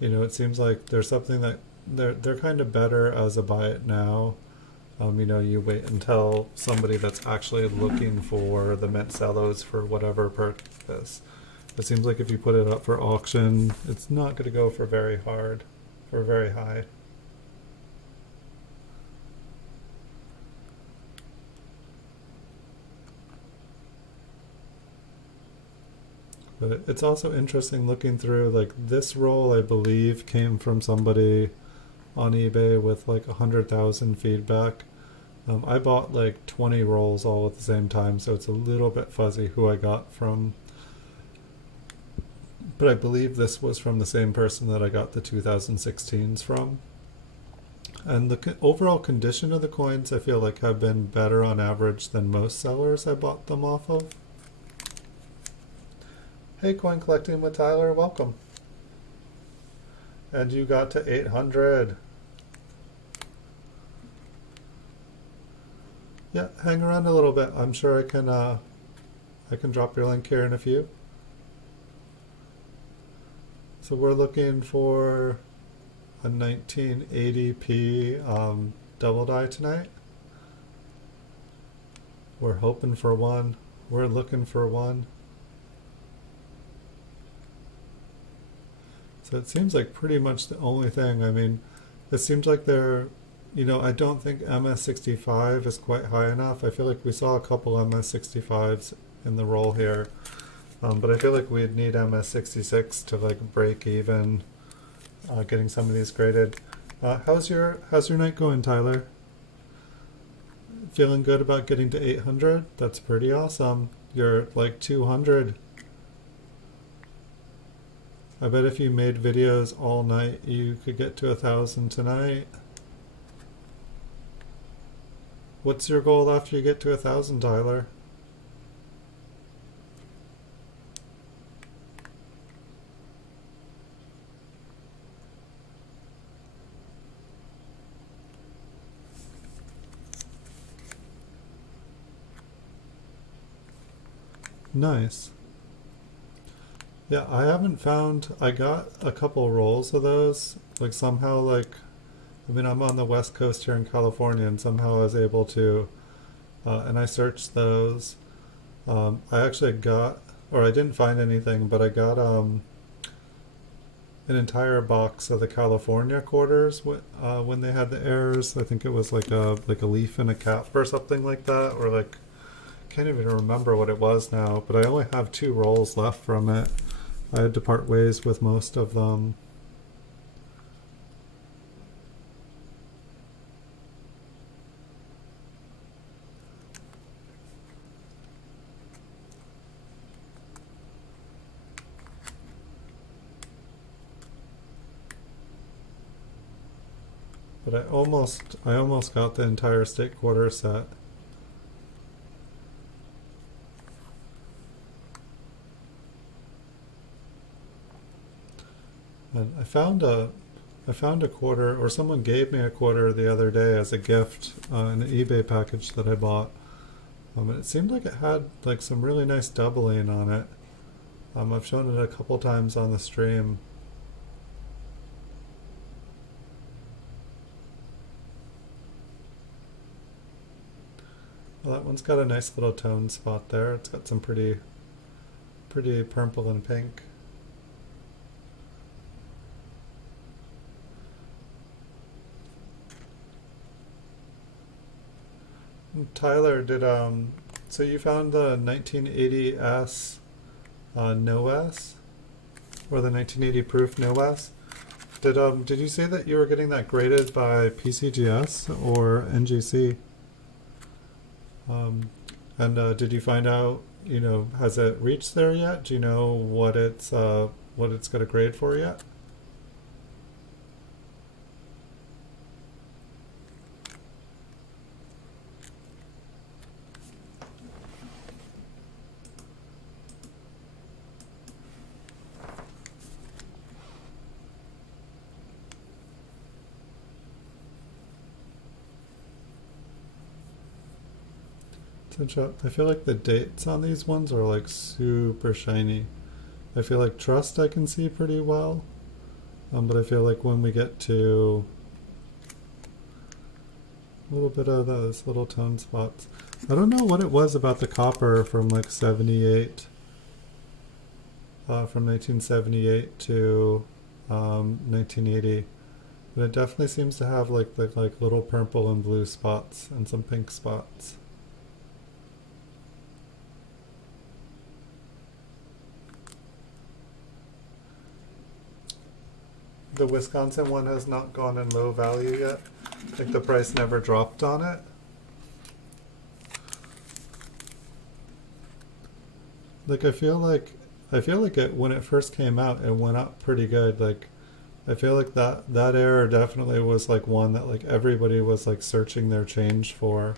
it seems like there's something that they're kind of better as a buy it now. You wait until somebody that's actually looking for the mint Cellos for whatever purpose. It seems like if you put it up for auction, it's not going to go for very high. But it's also interesting looking through, like this roll I believe came from somebody on eBay with like 100,000 feedback. I bought like 20 rolls all at the same time, so it's a little bit fuzzy who I got from. But I believe this was from the same person that I got the 2016s from. And the overall condition of the coins I feel like have been better on average than most sellers I bought them off of. Hey, Coin Collecting with Tyler, welcome. And you got to 800. Yeah, hang around a little bit. I'm sure I can drop your link here in a few. So we're looking for a 1980p double die tonight. We're hoping for one. We're looking for one. So it seems like pretty much the only thing. I mean, it seems like they're, I don't think MS65 is quite high enough. I feel like we saw a couple MS65s in the roll here. But I feel like we'd need MS66 to like break even getting some of these graded. How's your night going, Tyler? Feeling good about getting to 800? That's pretty awesome. You're like 200. I bet if you made videos all night, you could get to 1,000 tonight. What's your goal after you get to 1,000, Tyler? Nice. Yeah, I haven't found. I got a couple rolls of those. Like somehow, I'm on the West Coast here in California, and somehow I was able to. And I searched those. I actually got, or I didn't find anything, but I got an entire box of the California quarters when they had the errors. I think it was like a leaf in a cap or something like that, or like can't even remember what it was now. But I only have 2 rolls left from it. I had to part ways with most of them. But I almost got the entire state quarter set. And I found a quarter, or someone gave me a quarter the other day as a gift in an eBay package that I bought. And it seemed like it had like some really nice doubling on it. I've shown it a couple times on the stream. Well, that one's got a nice little tone spot there. It's got some pretty purple and pink. Tyler, did so you found the 1980S no S or the 1980 proof no S? Did you say that you were getting that graded by PCGS or NGC? And did you find out, has it reached there yet? Do you know what it's got a grade for yet? I feel like the dates on these ones are like super shiny. I feel like trust I can see pretty well, but I feel like when we get to a little bit of those little tone spots, I don't know what it was about the copper from like 78, from 1978 to 1980, but it definitely seems to have like the little purple and blue spots and some pink spots. The Wisconsin one has not gone in low value yet. Like the price never dropped on it. Like I feel like it when it first came out it went up pretty good. Like I feel like that era definitely was like one that like everybody was like searching their change for.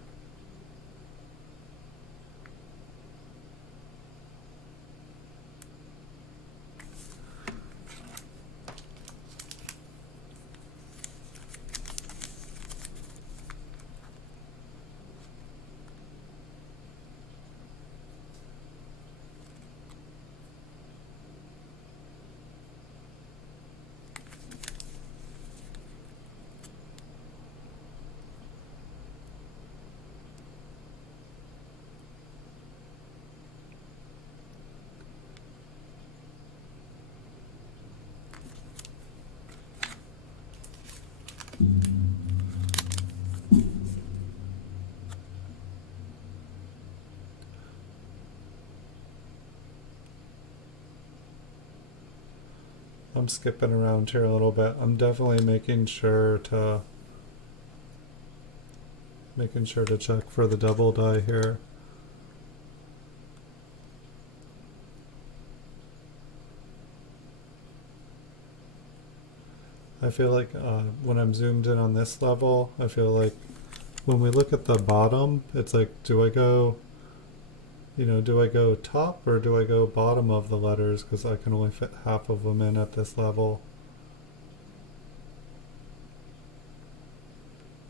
I'm skipping around here a little bit. I'm definitely making sure to check for the double die here. I feel like when I'm zoomed in on this level, I feel like when we look at the bottom, it's like, do I go top or do I go bottom of the letters? Because I can only fit half of them in at this level.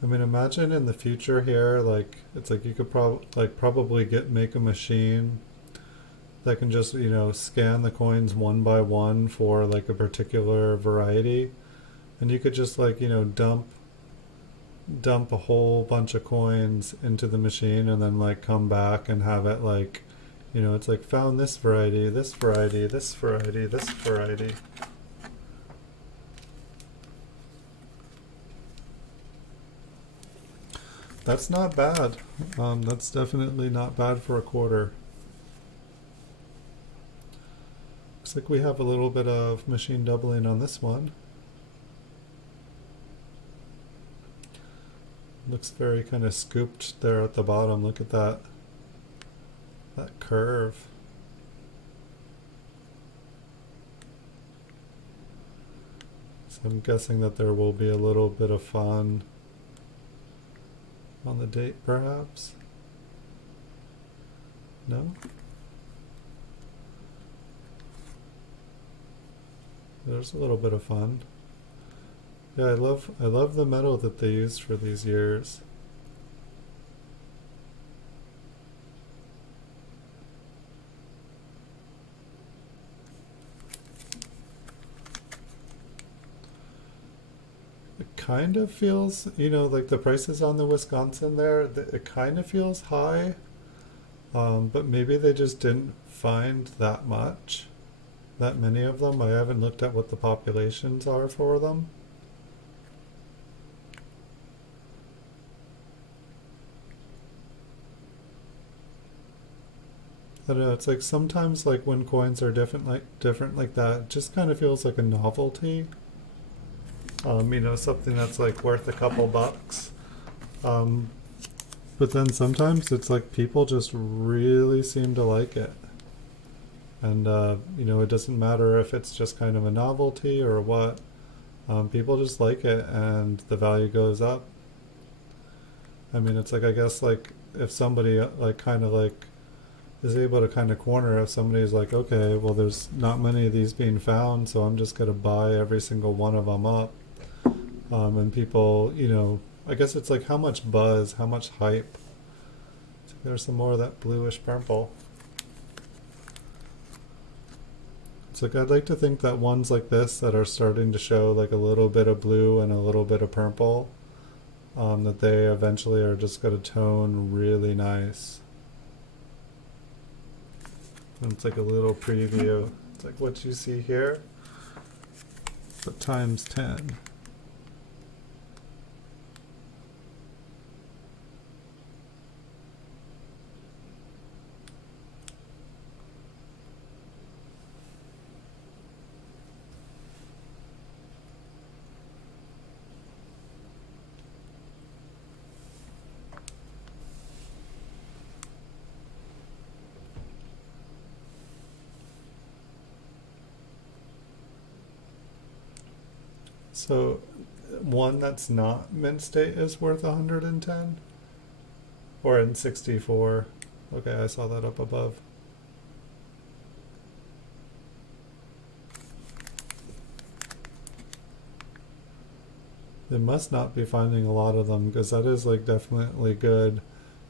I mean, imagine in the future here, like, it's like you could probably make a machine that can just, scan the coins one by one for like a particular variety. And you could just like, dump a whole bunch of coins into the machine and then like come back and have it like, it's like found this variety, this variety, this variety, this variety. That's not bad. That's definitely not bad for a quarter. Looks like we have a little bit of machine doubling on this one. Looks very kind of scooped there at the bottom. Look at that curve. So I'm guessing that there will be a little bit of fun on the date, perhaps. No? There's a little bit of fun. Yeah, I love the metal that they used for these years. It kind of feels, like the prices on the Wisconsin there, it kind of feels high, but maybe they just didn't find that many of them. I haven't looked at what the populations are for them. I don't know, it's like sometimes like when coins are different like that, it just kind of feels like a novelty. Something that's like worth a couple bucks. Um, but then sometimes it's like people just really seem to like it. And, it doesn't matter if it's just kind of a novelty or what. People just like it and the value goes up. I mean, it's like, I guess, like, if somebody, like, kind of, like, is able to kind of corner if somebody's like, okay, well, there's not many of these being found, so I'm just going to buy every single one of them up. And people, I guess it's like how much buzz, how much hype. So there's some more of that bluish purple. It's like I'd like to think that ones like this that are starting to show like a little bit of blue and a little bit of purple, that they eventually are just going to tone really nice. And it's like a little preview. It's like what you see here, but times 10. So one that's not mint state is worth 110? Or in 64? Okay, I saw that up above. They must not be finding a lot of them because that is like definitely good.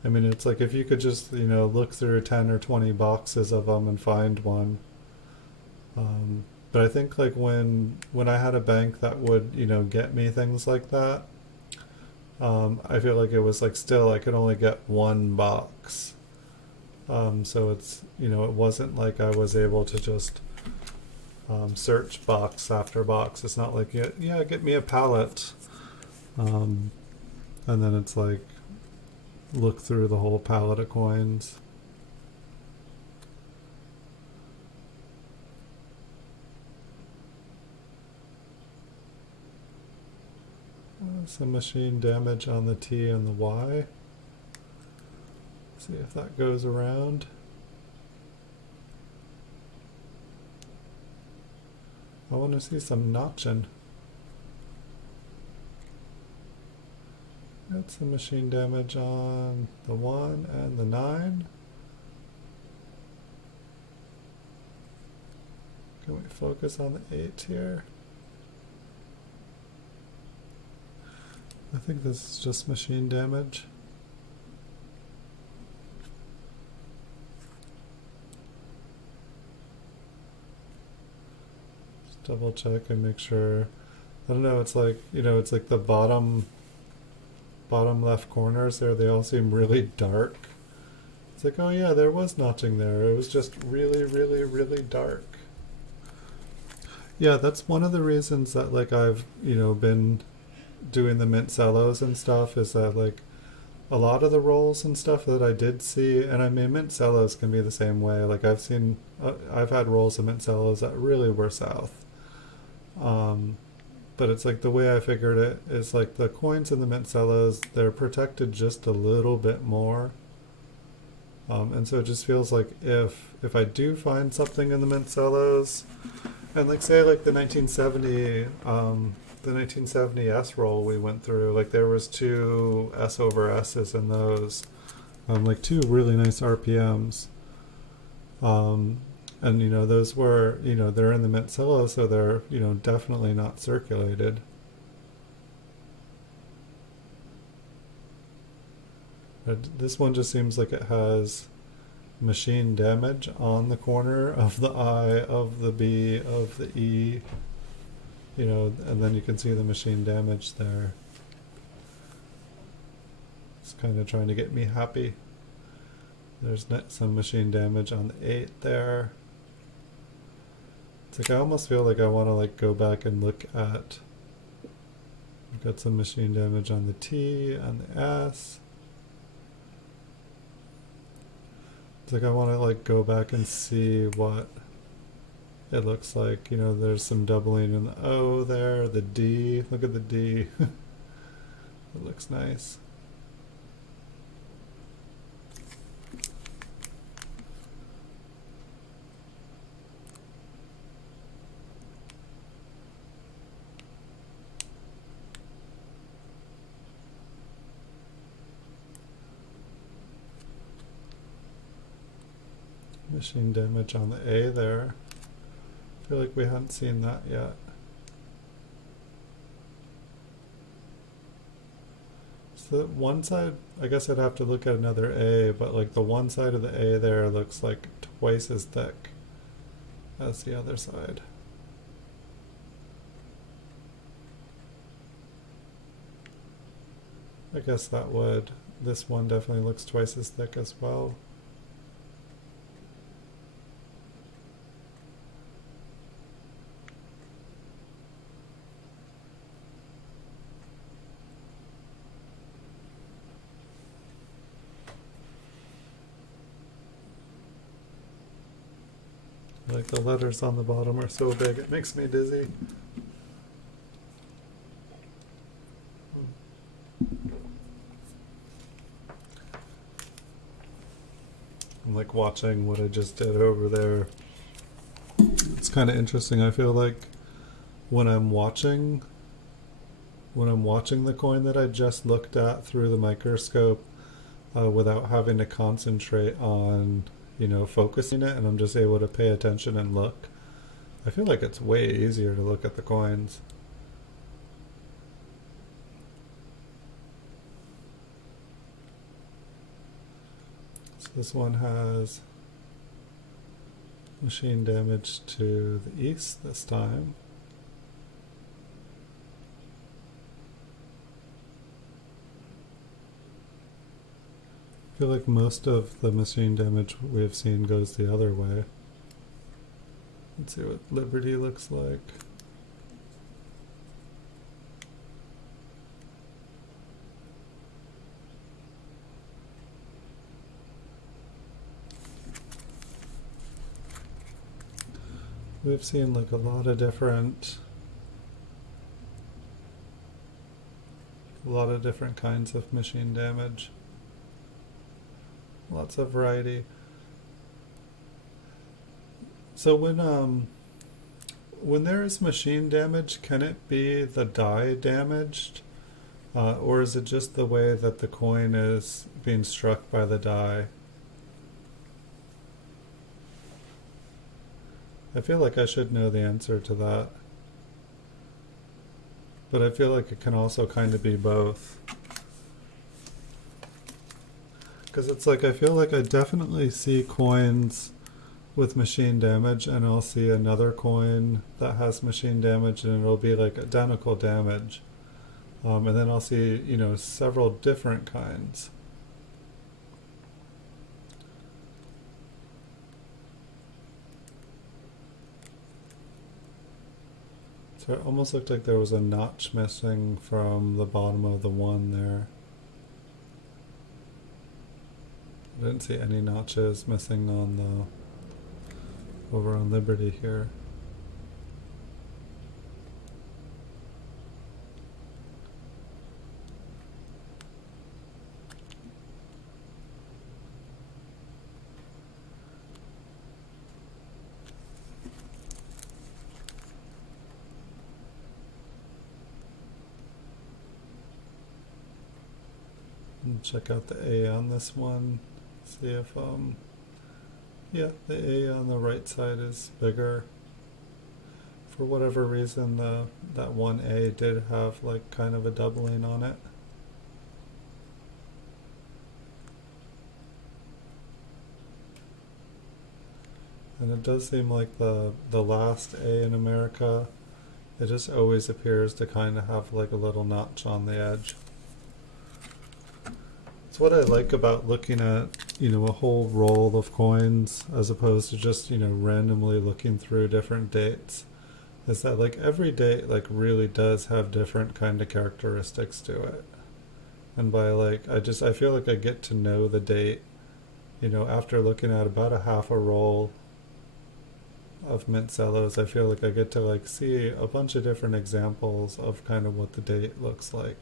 I mean, it's like if you could just, look through 10 or 20 boxes of them and find one. But I think like when I had a bank that would, get me things like that, I feel like it was like still I could only get one box. So it's, it wasn't like I was able to just search box after box. It's not like, yeah, get me a pallet. And then it's like, look through the whole pallet of coins. Some machine damage on the T and the Y. See if that goes around. I want to see some notching. Got some machine damage on the 1 and the 9. Can we focus on the 8 here? I think this is just machine damage. Just double check and make sure. I don't know, it's like, it's like the bottom left corners there, they all seem really dark. It's like, oh yeah, there was notching there. It was just really, really, really dark. Yeah, that's one of the reasons that like I've, been doing the mint cellos and stuff, is that like a lot of the rolls and stuff that I did see, and I mean mint cellos can be the same way, like I've had rolls of mint cellos that really were south, but it's like the way I figured it is like the coins in the mint cellos, they're protected just a little bit more, and so it just feels like if I do find something in the mint cellos, and like say like the 1970 S roll we went through, like there was 2 S over S's in those, like 2 really nice RPMs, and those were, they're in the mint cello, so they're, definitely not circulated. But this one just seems like it has machine damage on the corner of the I, of the B, of the E, and then you can see the machine damage there. It's kind of trying to get me happy. There's some machine damage on the 8 there. It's like I almost feel like I want to like go back and look at. I've got some machine damage on the T and the S. It's like I want to like go back and see what it looks like. You know, there's some doubling in the O there, the D. Look at the D. It looks nice. Machine damage on the A there. I feel like we haven't seen that yet. So one side, I guess I'd have to look at another A, but like the one side of the A there looks like twice as thick as the other side. I guess that would, this one definitely looks twice as thick as well. Like the letters on the bottom are so big, it makes me dizzy. I'm like watching what I just did over there. It's kind of interesting. I feel like when I'm watching the coin that I just looked at through the microscope, without having to concentrate on, you know, focusing it, and I'm just able to pay attention and look, I feel like it's way easier to look at the coins. So this one has machine damage to the east this time. I feel like most of the machine damage we've seen goes the other way. Let's see what Liberty looks like. We've seen like a lot of different kinds of machine damage. Lots of variety. So when there is machine damage, can it be the die damaged? Or is it just the way that the coin is being struck by the die? I feel like I should know the answer to that. But I feel like it can also kind of be both. Because it's like, I feel like I definitely see coins with machine damage, and I'll see another coin that has machine damage, and it'll be like identical damage. And then I'll see, you know, several different kinds. So it almost looked like there was a notch missing from the bottom of the one there. I didn't see any notches missing on the over on Liberty here. And check out the A on this one. See if yeah, the A on the right side is bigger. For whatever reason, that one A did have like kind of a doubling on it. And it does seem like the last A in America, it just always appears to kind of have like a little notch on the edge. It's what I like about looking at, you know, a whole roll of coins as opposed to just, you know, randomly looking through different dates, is that like every date like really does have different kind of characteristics to it. And by like, I feel like I get to know the date after looking at about a half a roll of mint cellos, I feel like I get to like see a bunch of different examples of kind of what the date looks like.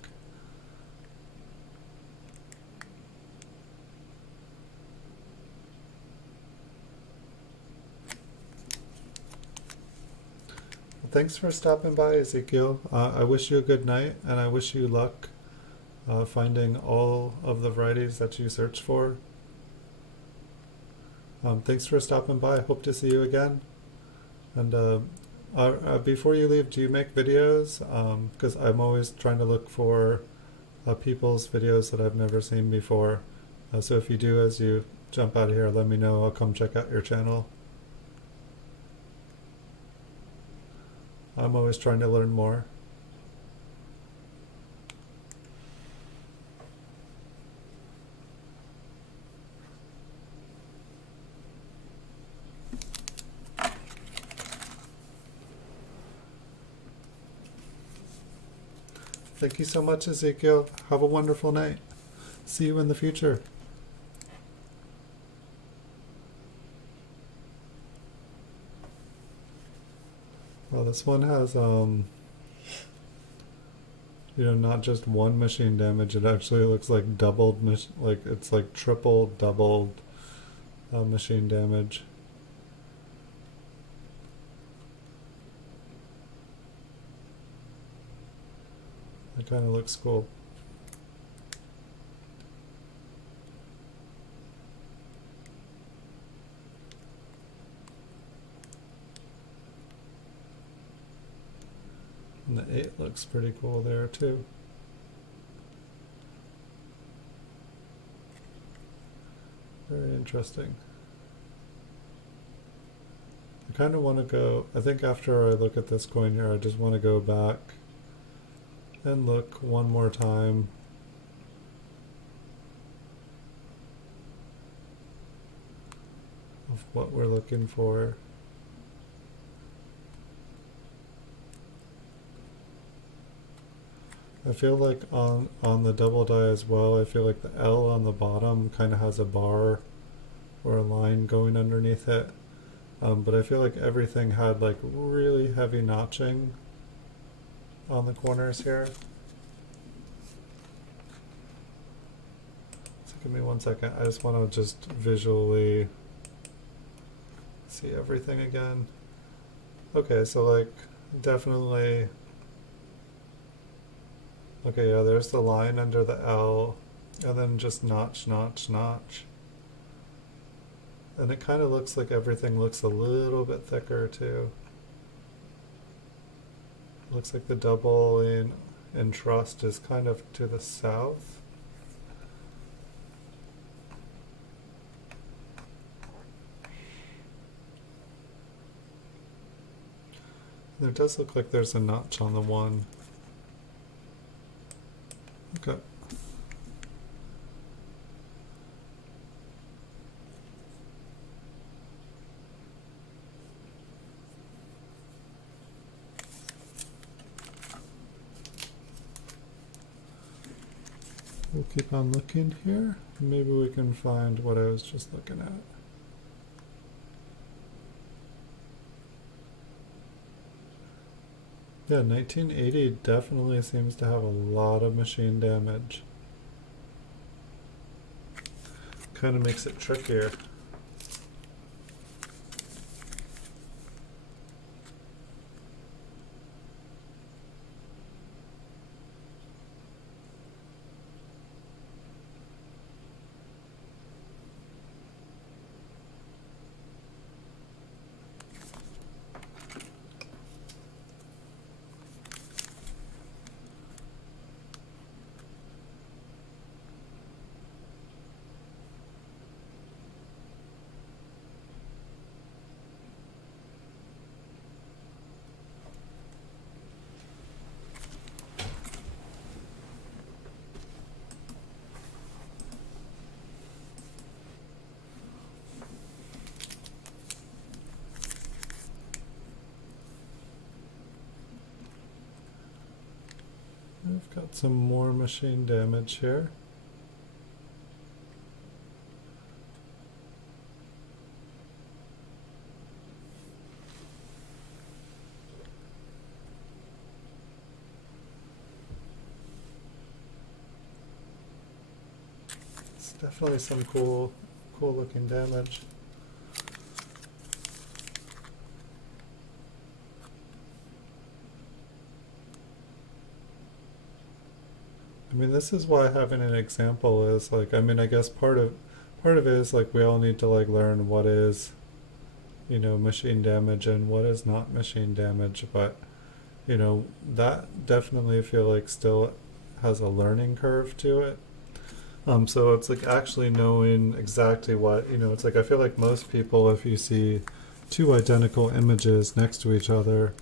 Thanks for stopping by, Ezekiel. I wish you a good night, and I wish you luck finding all of the varieties that you search for. Thanks for stopping by. Hope to see you again. And before you leave, do you make videos? Because I'm always trying to look for people's videos that I've never seen before. So if you do, as you jump out of here, let me know. I'll come check out your channel. I'm always trying to learn more. Thank you so much, Ezekiel. Have a wonderful night. See you in the future. Well, this one has, not just one machine damage. It actually looks like doubled, like it's like triple, doubled machine damage. It kind of looks cool. And the 8 looks pretty cool there too. Very interesting. I kind of want to go, I think after I look at this coin here, I just want to go back and look one more time of what we're looking for. I feel like on the double die as well, I feel like the L on the bottom kind of has a bar or a line going underneath it. But I feel like everything had like really heavy notching on the corners here. So give me 1 second. I just want to just visually see everything again. Okay, so like definitely. Okay, yeah, there's the line under the L, and then just notch, notch, notch. And it kind of looks like everything looks a little bit thicker too. Looks like the double in trust is kind of to the south. There does look like there's a notch on the one. Okay. We'll keep on looking here. Maybe we can find what I was just looking at. Yeah, 1980 definitely seems to have a lot of machine damage. Kind of makes it trickier. We've got some more machine damage here. Definitely some cool looking damage. I mean, this is why having an example is like, I mean, I guess part of it is like we all need to like learn what is, machine damage and what is not machine damage, but that definitely feel like still has a learning curve to it. So it's like actually knowing exactly what, it's like I feel like most people, if you see two identical images next to each other,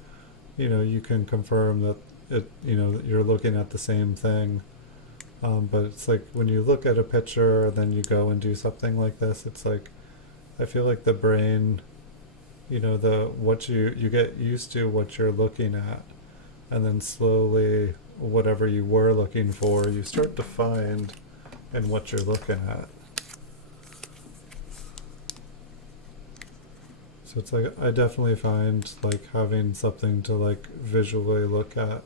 you can confirm that that you're looking at the same thing. But it's like when you look at a picture and then you go and do something like this, it's like I feel like the brain, the what you get used to what you're looking at, and then slowly whatever you were looking for, you start to find in what you're looking at. So it's like I definitely find like having something to like visually look at.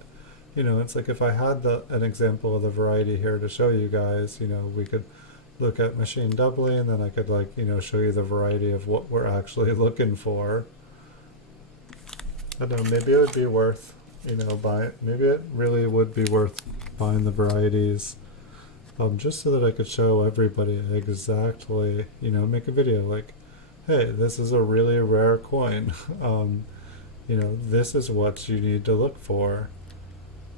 It's like if I had an example of the variety here to show you guys, we could look at machine doubling, and then I could like, show you the variety of what we're actually looking for. I don't know, maybe it would be worth, maybe it really would be worth buying the varieties, just so that I could show everybody exactly, make a video like, hey, this is a really rare coin. This is what you need to look for.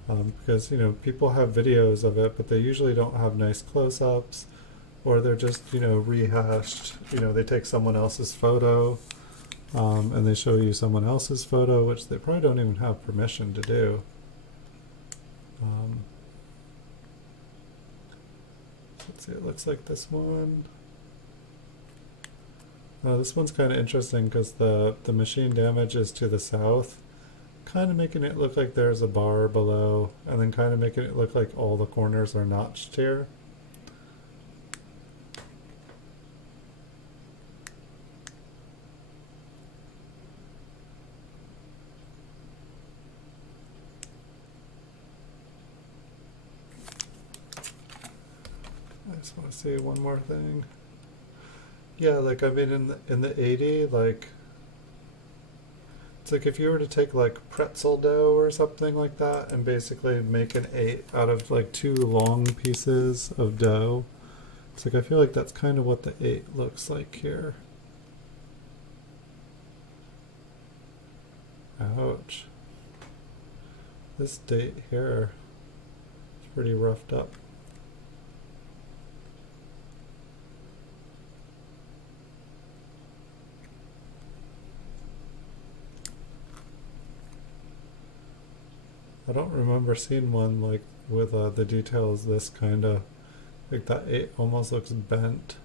Because people have videos of it, but they usually don't have nice close-ups, or they're just rehashed. They take someone else's photo, and they show you someone else's photo, which they probably don't even have permission to do. Let's see, it looks like this one. This one's kind of interesting because the machine damage is to the south, kind of making it look like there's a bar below, and then kind of making it look like all the corners are notched here. I just want to say one more thing. Yeah, like I mean in the 80, like it's like if you were to take like pretzel dough or something like that and basically make an 8 out of like 2 long pieces of dough. It's like I feel like that's kind of what the 8 looks like here. Ouch. This date here is pretty roughed up. I don't remember seeing one like with the details this kind of, like that 8 almost looks bent.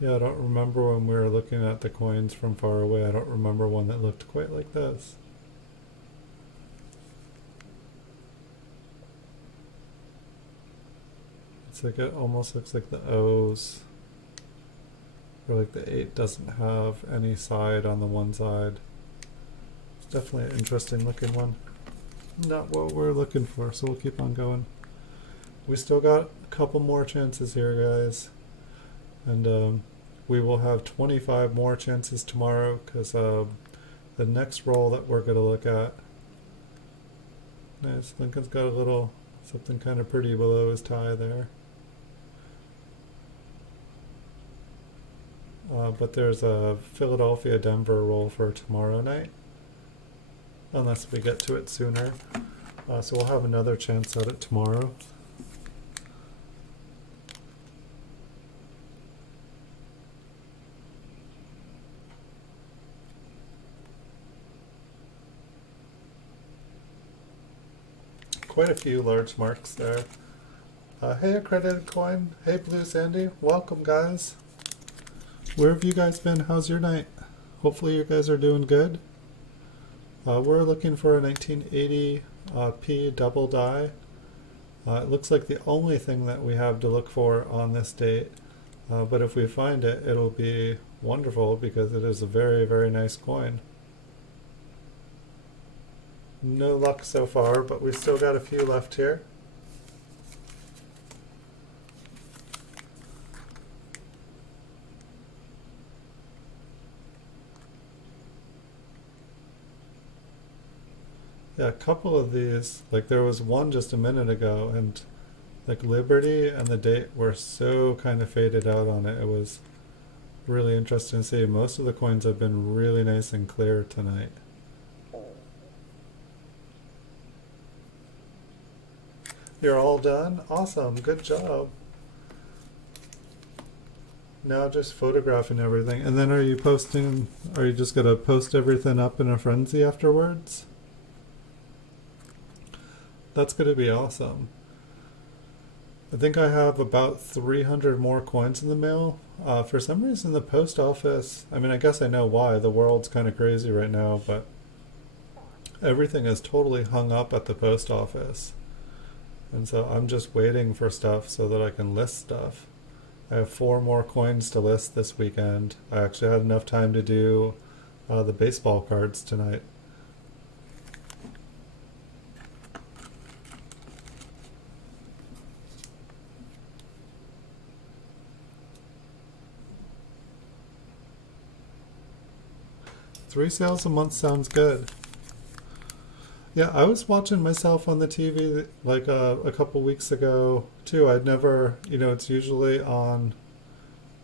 Yeah, I don't remember when we were looking at the coins from far away. I don't remember one that looked quite like this. It's like it almost looks like the O's. Or like the 8 doesn't have any side on the one side. It's definitely an interesting looking one. Not what we're looking for, so we'll keep on going. We still got a couple more chances here, guys. And we will have 25 more chances tomorrow, because the next roll that we're going to look at. Nice, Lincoln's got a little something kind of pretty below his tie there. But there's a Philadelphia-Denver roll for tomorrow night, unless we get to it sooner. So we'll have another chance at it tomorrow. Quite a few large marks there. Hey, accredited coin. Hey, Blue Sandy. Welcome, guys. Where have you guys been? How's your night? Hopefully you guys are doing good. We're looking for a 1980 P double die. It looks like the only thing that we have to look for on this date. But if we find it, it'll be wonderful because it is a very, very nice coin. No luck so far, but we still got a few left here. Yeah, a couple of these, like there was one just a minute ago, and like Liberty and the date were so kind of faded out on it. It was really interesting to see. Most of the coins have been really nice and clear tonight. You're all done? Awesome, good job. Now just photographing everything. And then are you just gonna post everything up in a frenzy afterwards? That's gonna be awesome. I think I have about 300 more coins in the mail. For some reason, the post office, I mean, I guess I know why. The world's kind of crazy right now, but everything is totally hung up at the post office. And so I'm just waiting for stuff so that I can list stuff. I have 4 more coins to list this weekend. I actually had enough time to do the baseball cards tonight. Three sales a month sounds good. Yeah, I was watching myself on the TV like a couple weeks ago too. I'd never, it's usually on.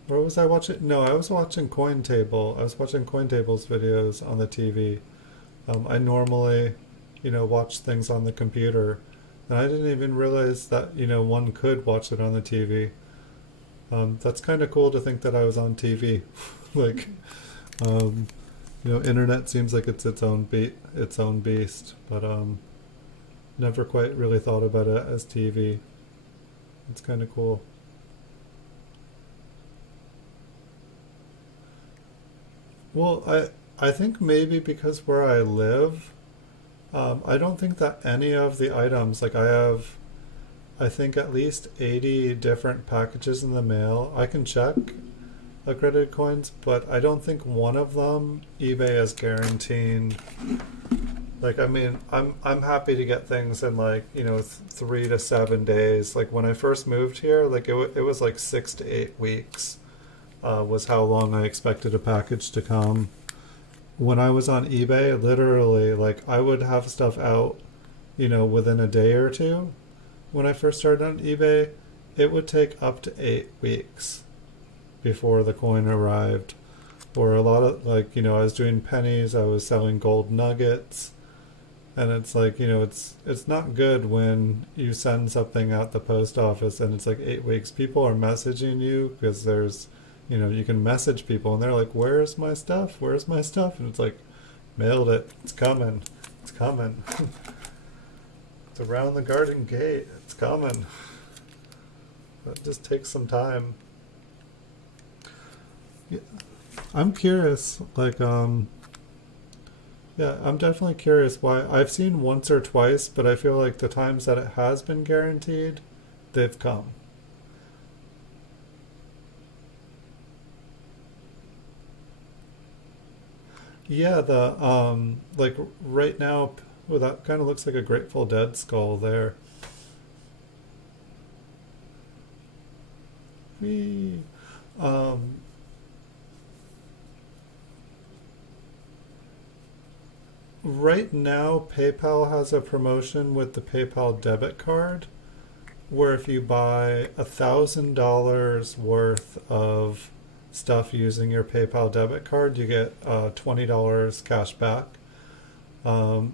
Where was I watching? No, I was watching Cointable. I was watching Cointable's videos on the TV. I normally, watch things on the computer, and I didn't even realize that one could watch it on the TV. That's kind of cool to think that I was on TV, like. Internet seems like it's its own beast, but never quite really thought about it as TV. It's kind of cool. Well, I think maybe because where I live, I don't think that any of the items, like I think at least 80 different packages in the mail. I can check accredited coins, but I don't think one of them eBay is guaranteed. Like, I mean, I'm happy to get things in 3 to 7 days. Like when I first moved here, like it was like 6 to 8 weeks was how long I expected a package to come. When I was on eBay, literally, like I would have stuff out, within a day or two. When I first started on eBay, it would take up to 8 weeks before the coin arrived. Or a lot of I was doing pennies, I was selling gold nuggets, and it's like, it's not good when you send something out the post office and it's like 8 weeks. People are messaging you because there's, you can message people and they're like, where's my stuff? Where's my stuff? And it's like, mailed it. It's coming. It's coming. It's around the garden gate. It's coming. That just takes some time. Yeah, I'm curious, I'm definitely curious why. I've seen once or twice, but I feel like the times that it has been guaranteed, they've come. Yeah, right now, oh, that kind of looks like a Grateful Dead skull there. Whee. Um, Right now, PayPal has a promotion with the PayPal debit card where if you buy $1,000 worth of stuff using your PayPal debit card, you get $20 cash back.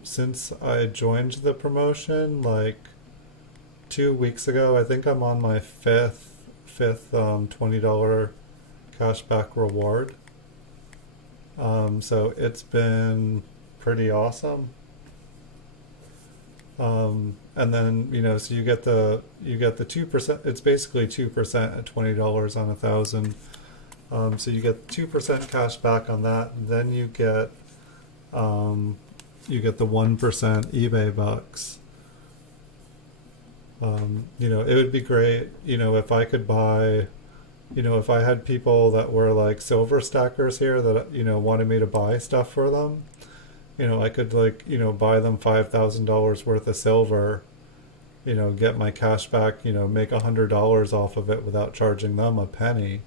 Since I joined the promotion like 2 weeks ago, I think I'm on my fifth $20 cash back reward. So it's been pretty awesome. And then so you get the 2%. It's basically 2% at $20 on 1,000. So you get 2% cash back on that, and then you get the 1% eBay bucks. It would be great, if I could buy, if I had people that were like silver stackers here that wanted me to buy stuff for them. I could like, buy them $5,000 worth of silver, get my cash back, make $100 off of it without charging them a penny.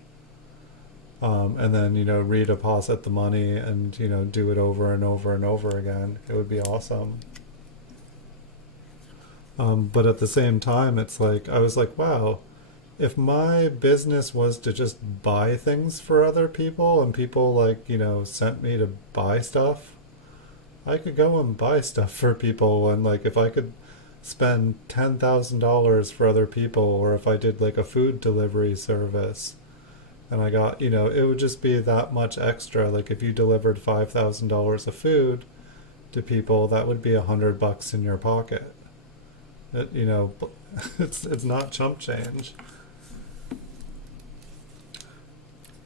And then, redeposit the money and, do it over and over and over again. It would be awesome. But at the same time, it's like, I was like, wow, if my business was to just buy things for other people and people like, sent me to buy stuff, I could go and buy stuff for people. And like, if I could spend $10,000 for other people, or if I did like a food delivery service and I got, it would just be that much extra. Like if you delivered $5,000 of food to people, that would be $100 in your pocket. It, it's not chump change.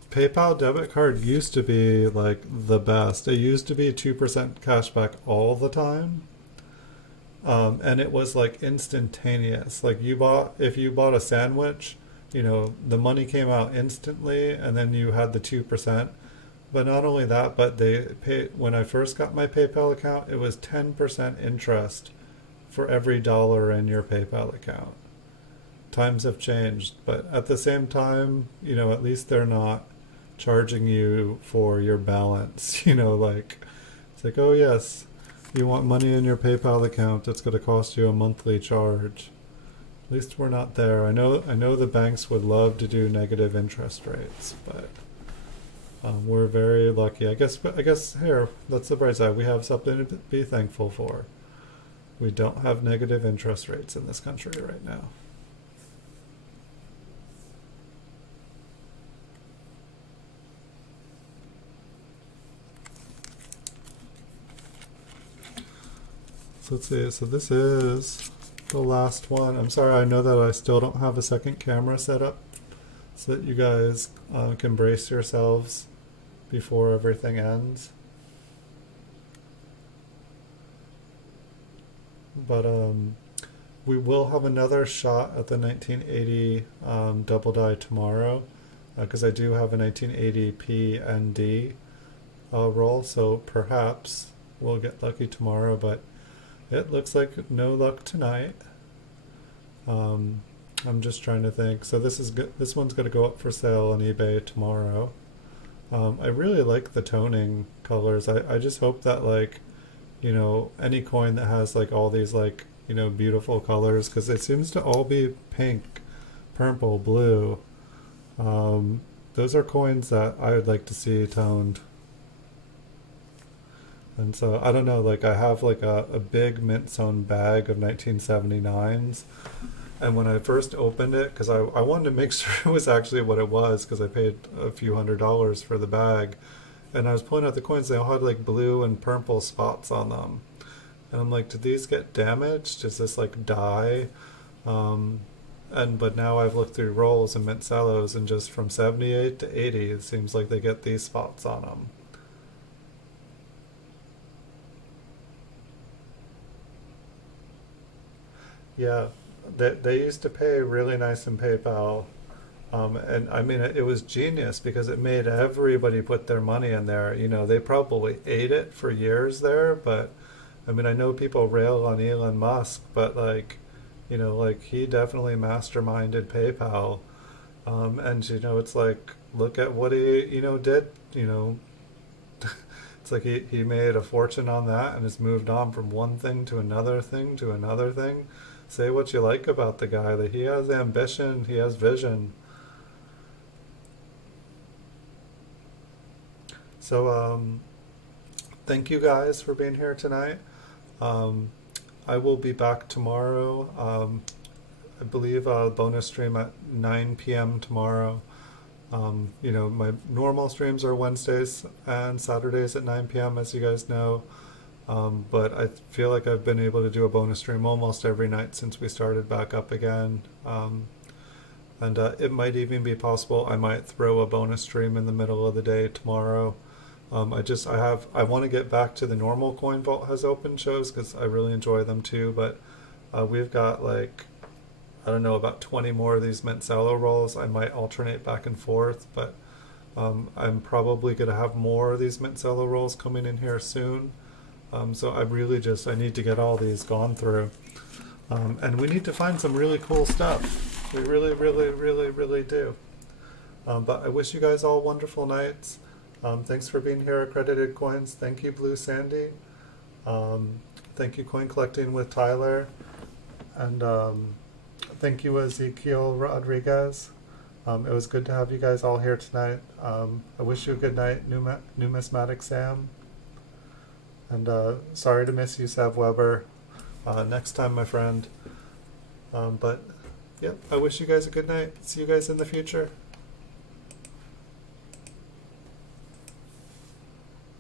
PayPal debit card used to be like the best. It used to be 2% cashback all the time. And it was like instantaneous. Like if you bought a sandwich, the money came out instantly and then you had the 2%. But not only that, but when I first got my PayPal account, it was 10% interest for every dollar in your PayPal account. Times have changed, but at the same time, at least they're not charging you for your balance. Like it's like, oh yes, you want money in your PayPal account, it's going to cost you a monthly charge. At least we're not there. I know the banks would love to do negative interest rates, but we're very lucky. I guess here, that's the bright side. We have something to be thankful for. We don't have negative interest rates in this country right now. So let's see. So this is the last one. I'm sorry, I know that I still don't have a second camera set up so that you guys can brace yourselves before everything ends. But we will have another shot at the 1980 double die tomorrow, because I do have a 1980 P and D roll, so perhaps we'll get lucky tomorrow, but it looks like no luck tonight. I'm just trying to think. So this is good. This one's going to go up for sale on eBay tomorrow. I really like the toning colors. I just hope that like, any coin that has like all these like, beautiful colors, because it seems to all be pink, purple, blue. Those are coins that I would like to see toned. And so I don't know, like I have like a big mint sewn bag of 1979s. And when I first opened it, because I wanted to make sure it was actually what it was, because I paid a few $100s for the bag. And I was pulling out the coins, they all had like blue and purple spots on them. And I'm like, did these get damaged? Is this like dye? But now I've looked through rolls and mint cellos, and just from 78 to 80, it seems like they get these spots on them. Yeah, they used to pay really nice in PayPal. And I mean, it was genius because it made everybody put their money in there. They probably ate it for years there, but I mean, I know people rail on Elon Musk, but like, like he definitely masterminded PayPal. And it's like, look at what he, did, it's like he made a fortune on that and has moved on from one thing to another thing to another thing. Say what you like about the guy, that he has ambition, he has vision. So, thank you guys for being here tonight. I will be back tomorrow. I believe a bonus stream at 9 p.m. tomorrow. My normal streams are Wednesdays and Saturdays at 9 p.m., as you guys know. But I feel like I've been able to do a bonus stream almost every night since we started back up again. And it might even be possible I might throw a bonus stream in the middle of the day tomorrow. I want to get back to the normal Coin Vault has open shows because I really enjoy them too. But we've got like, I don't know, about 20 more of these mint Cello rolls. I might alternate back and forth, but I'm probably going to have more of these mint Cello rolls coming in here soon. So I really I need to get all these gone through. And we need to find some really cool stuff. We really, really, really, really do. But I wish you guys all wonderful nights. Thanks for being here, Accredited Coins. Thank you, Blue Sandy. Thank you, Coin Collecting with Tyler. And thank you, Ezekiel Rodriguez. It was good to have you guys all here tonight. I wish you a good night, Numismatic Sam. And sorry to miss you, Sav Weber. Next time, my friend. But, yep, I wish you guys a good night. See you guys in the future.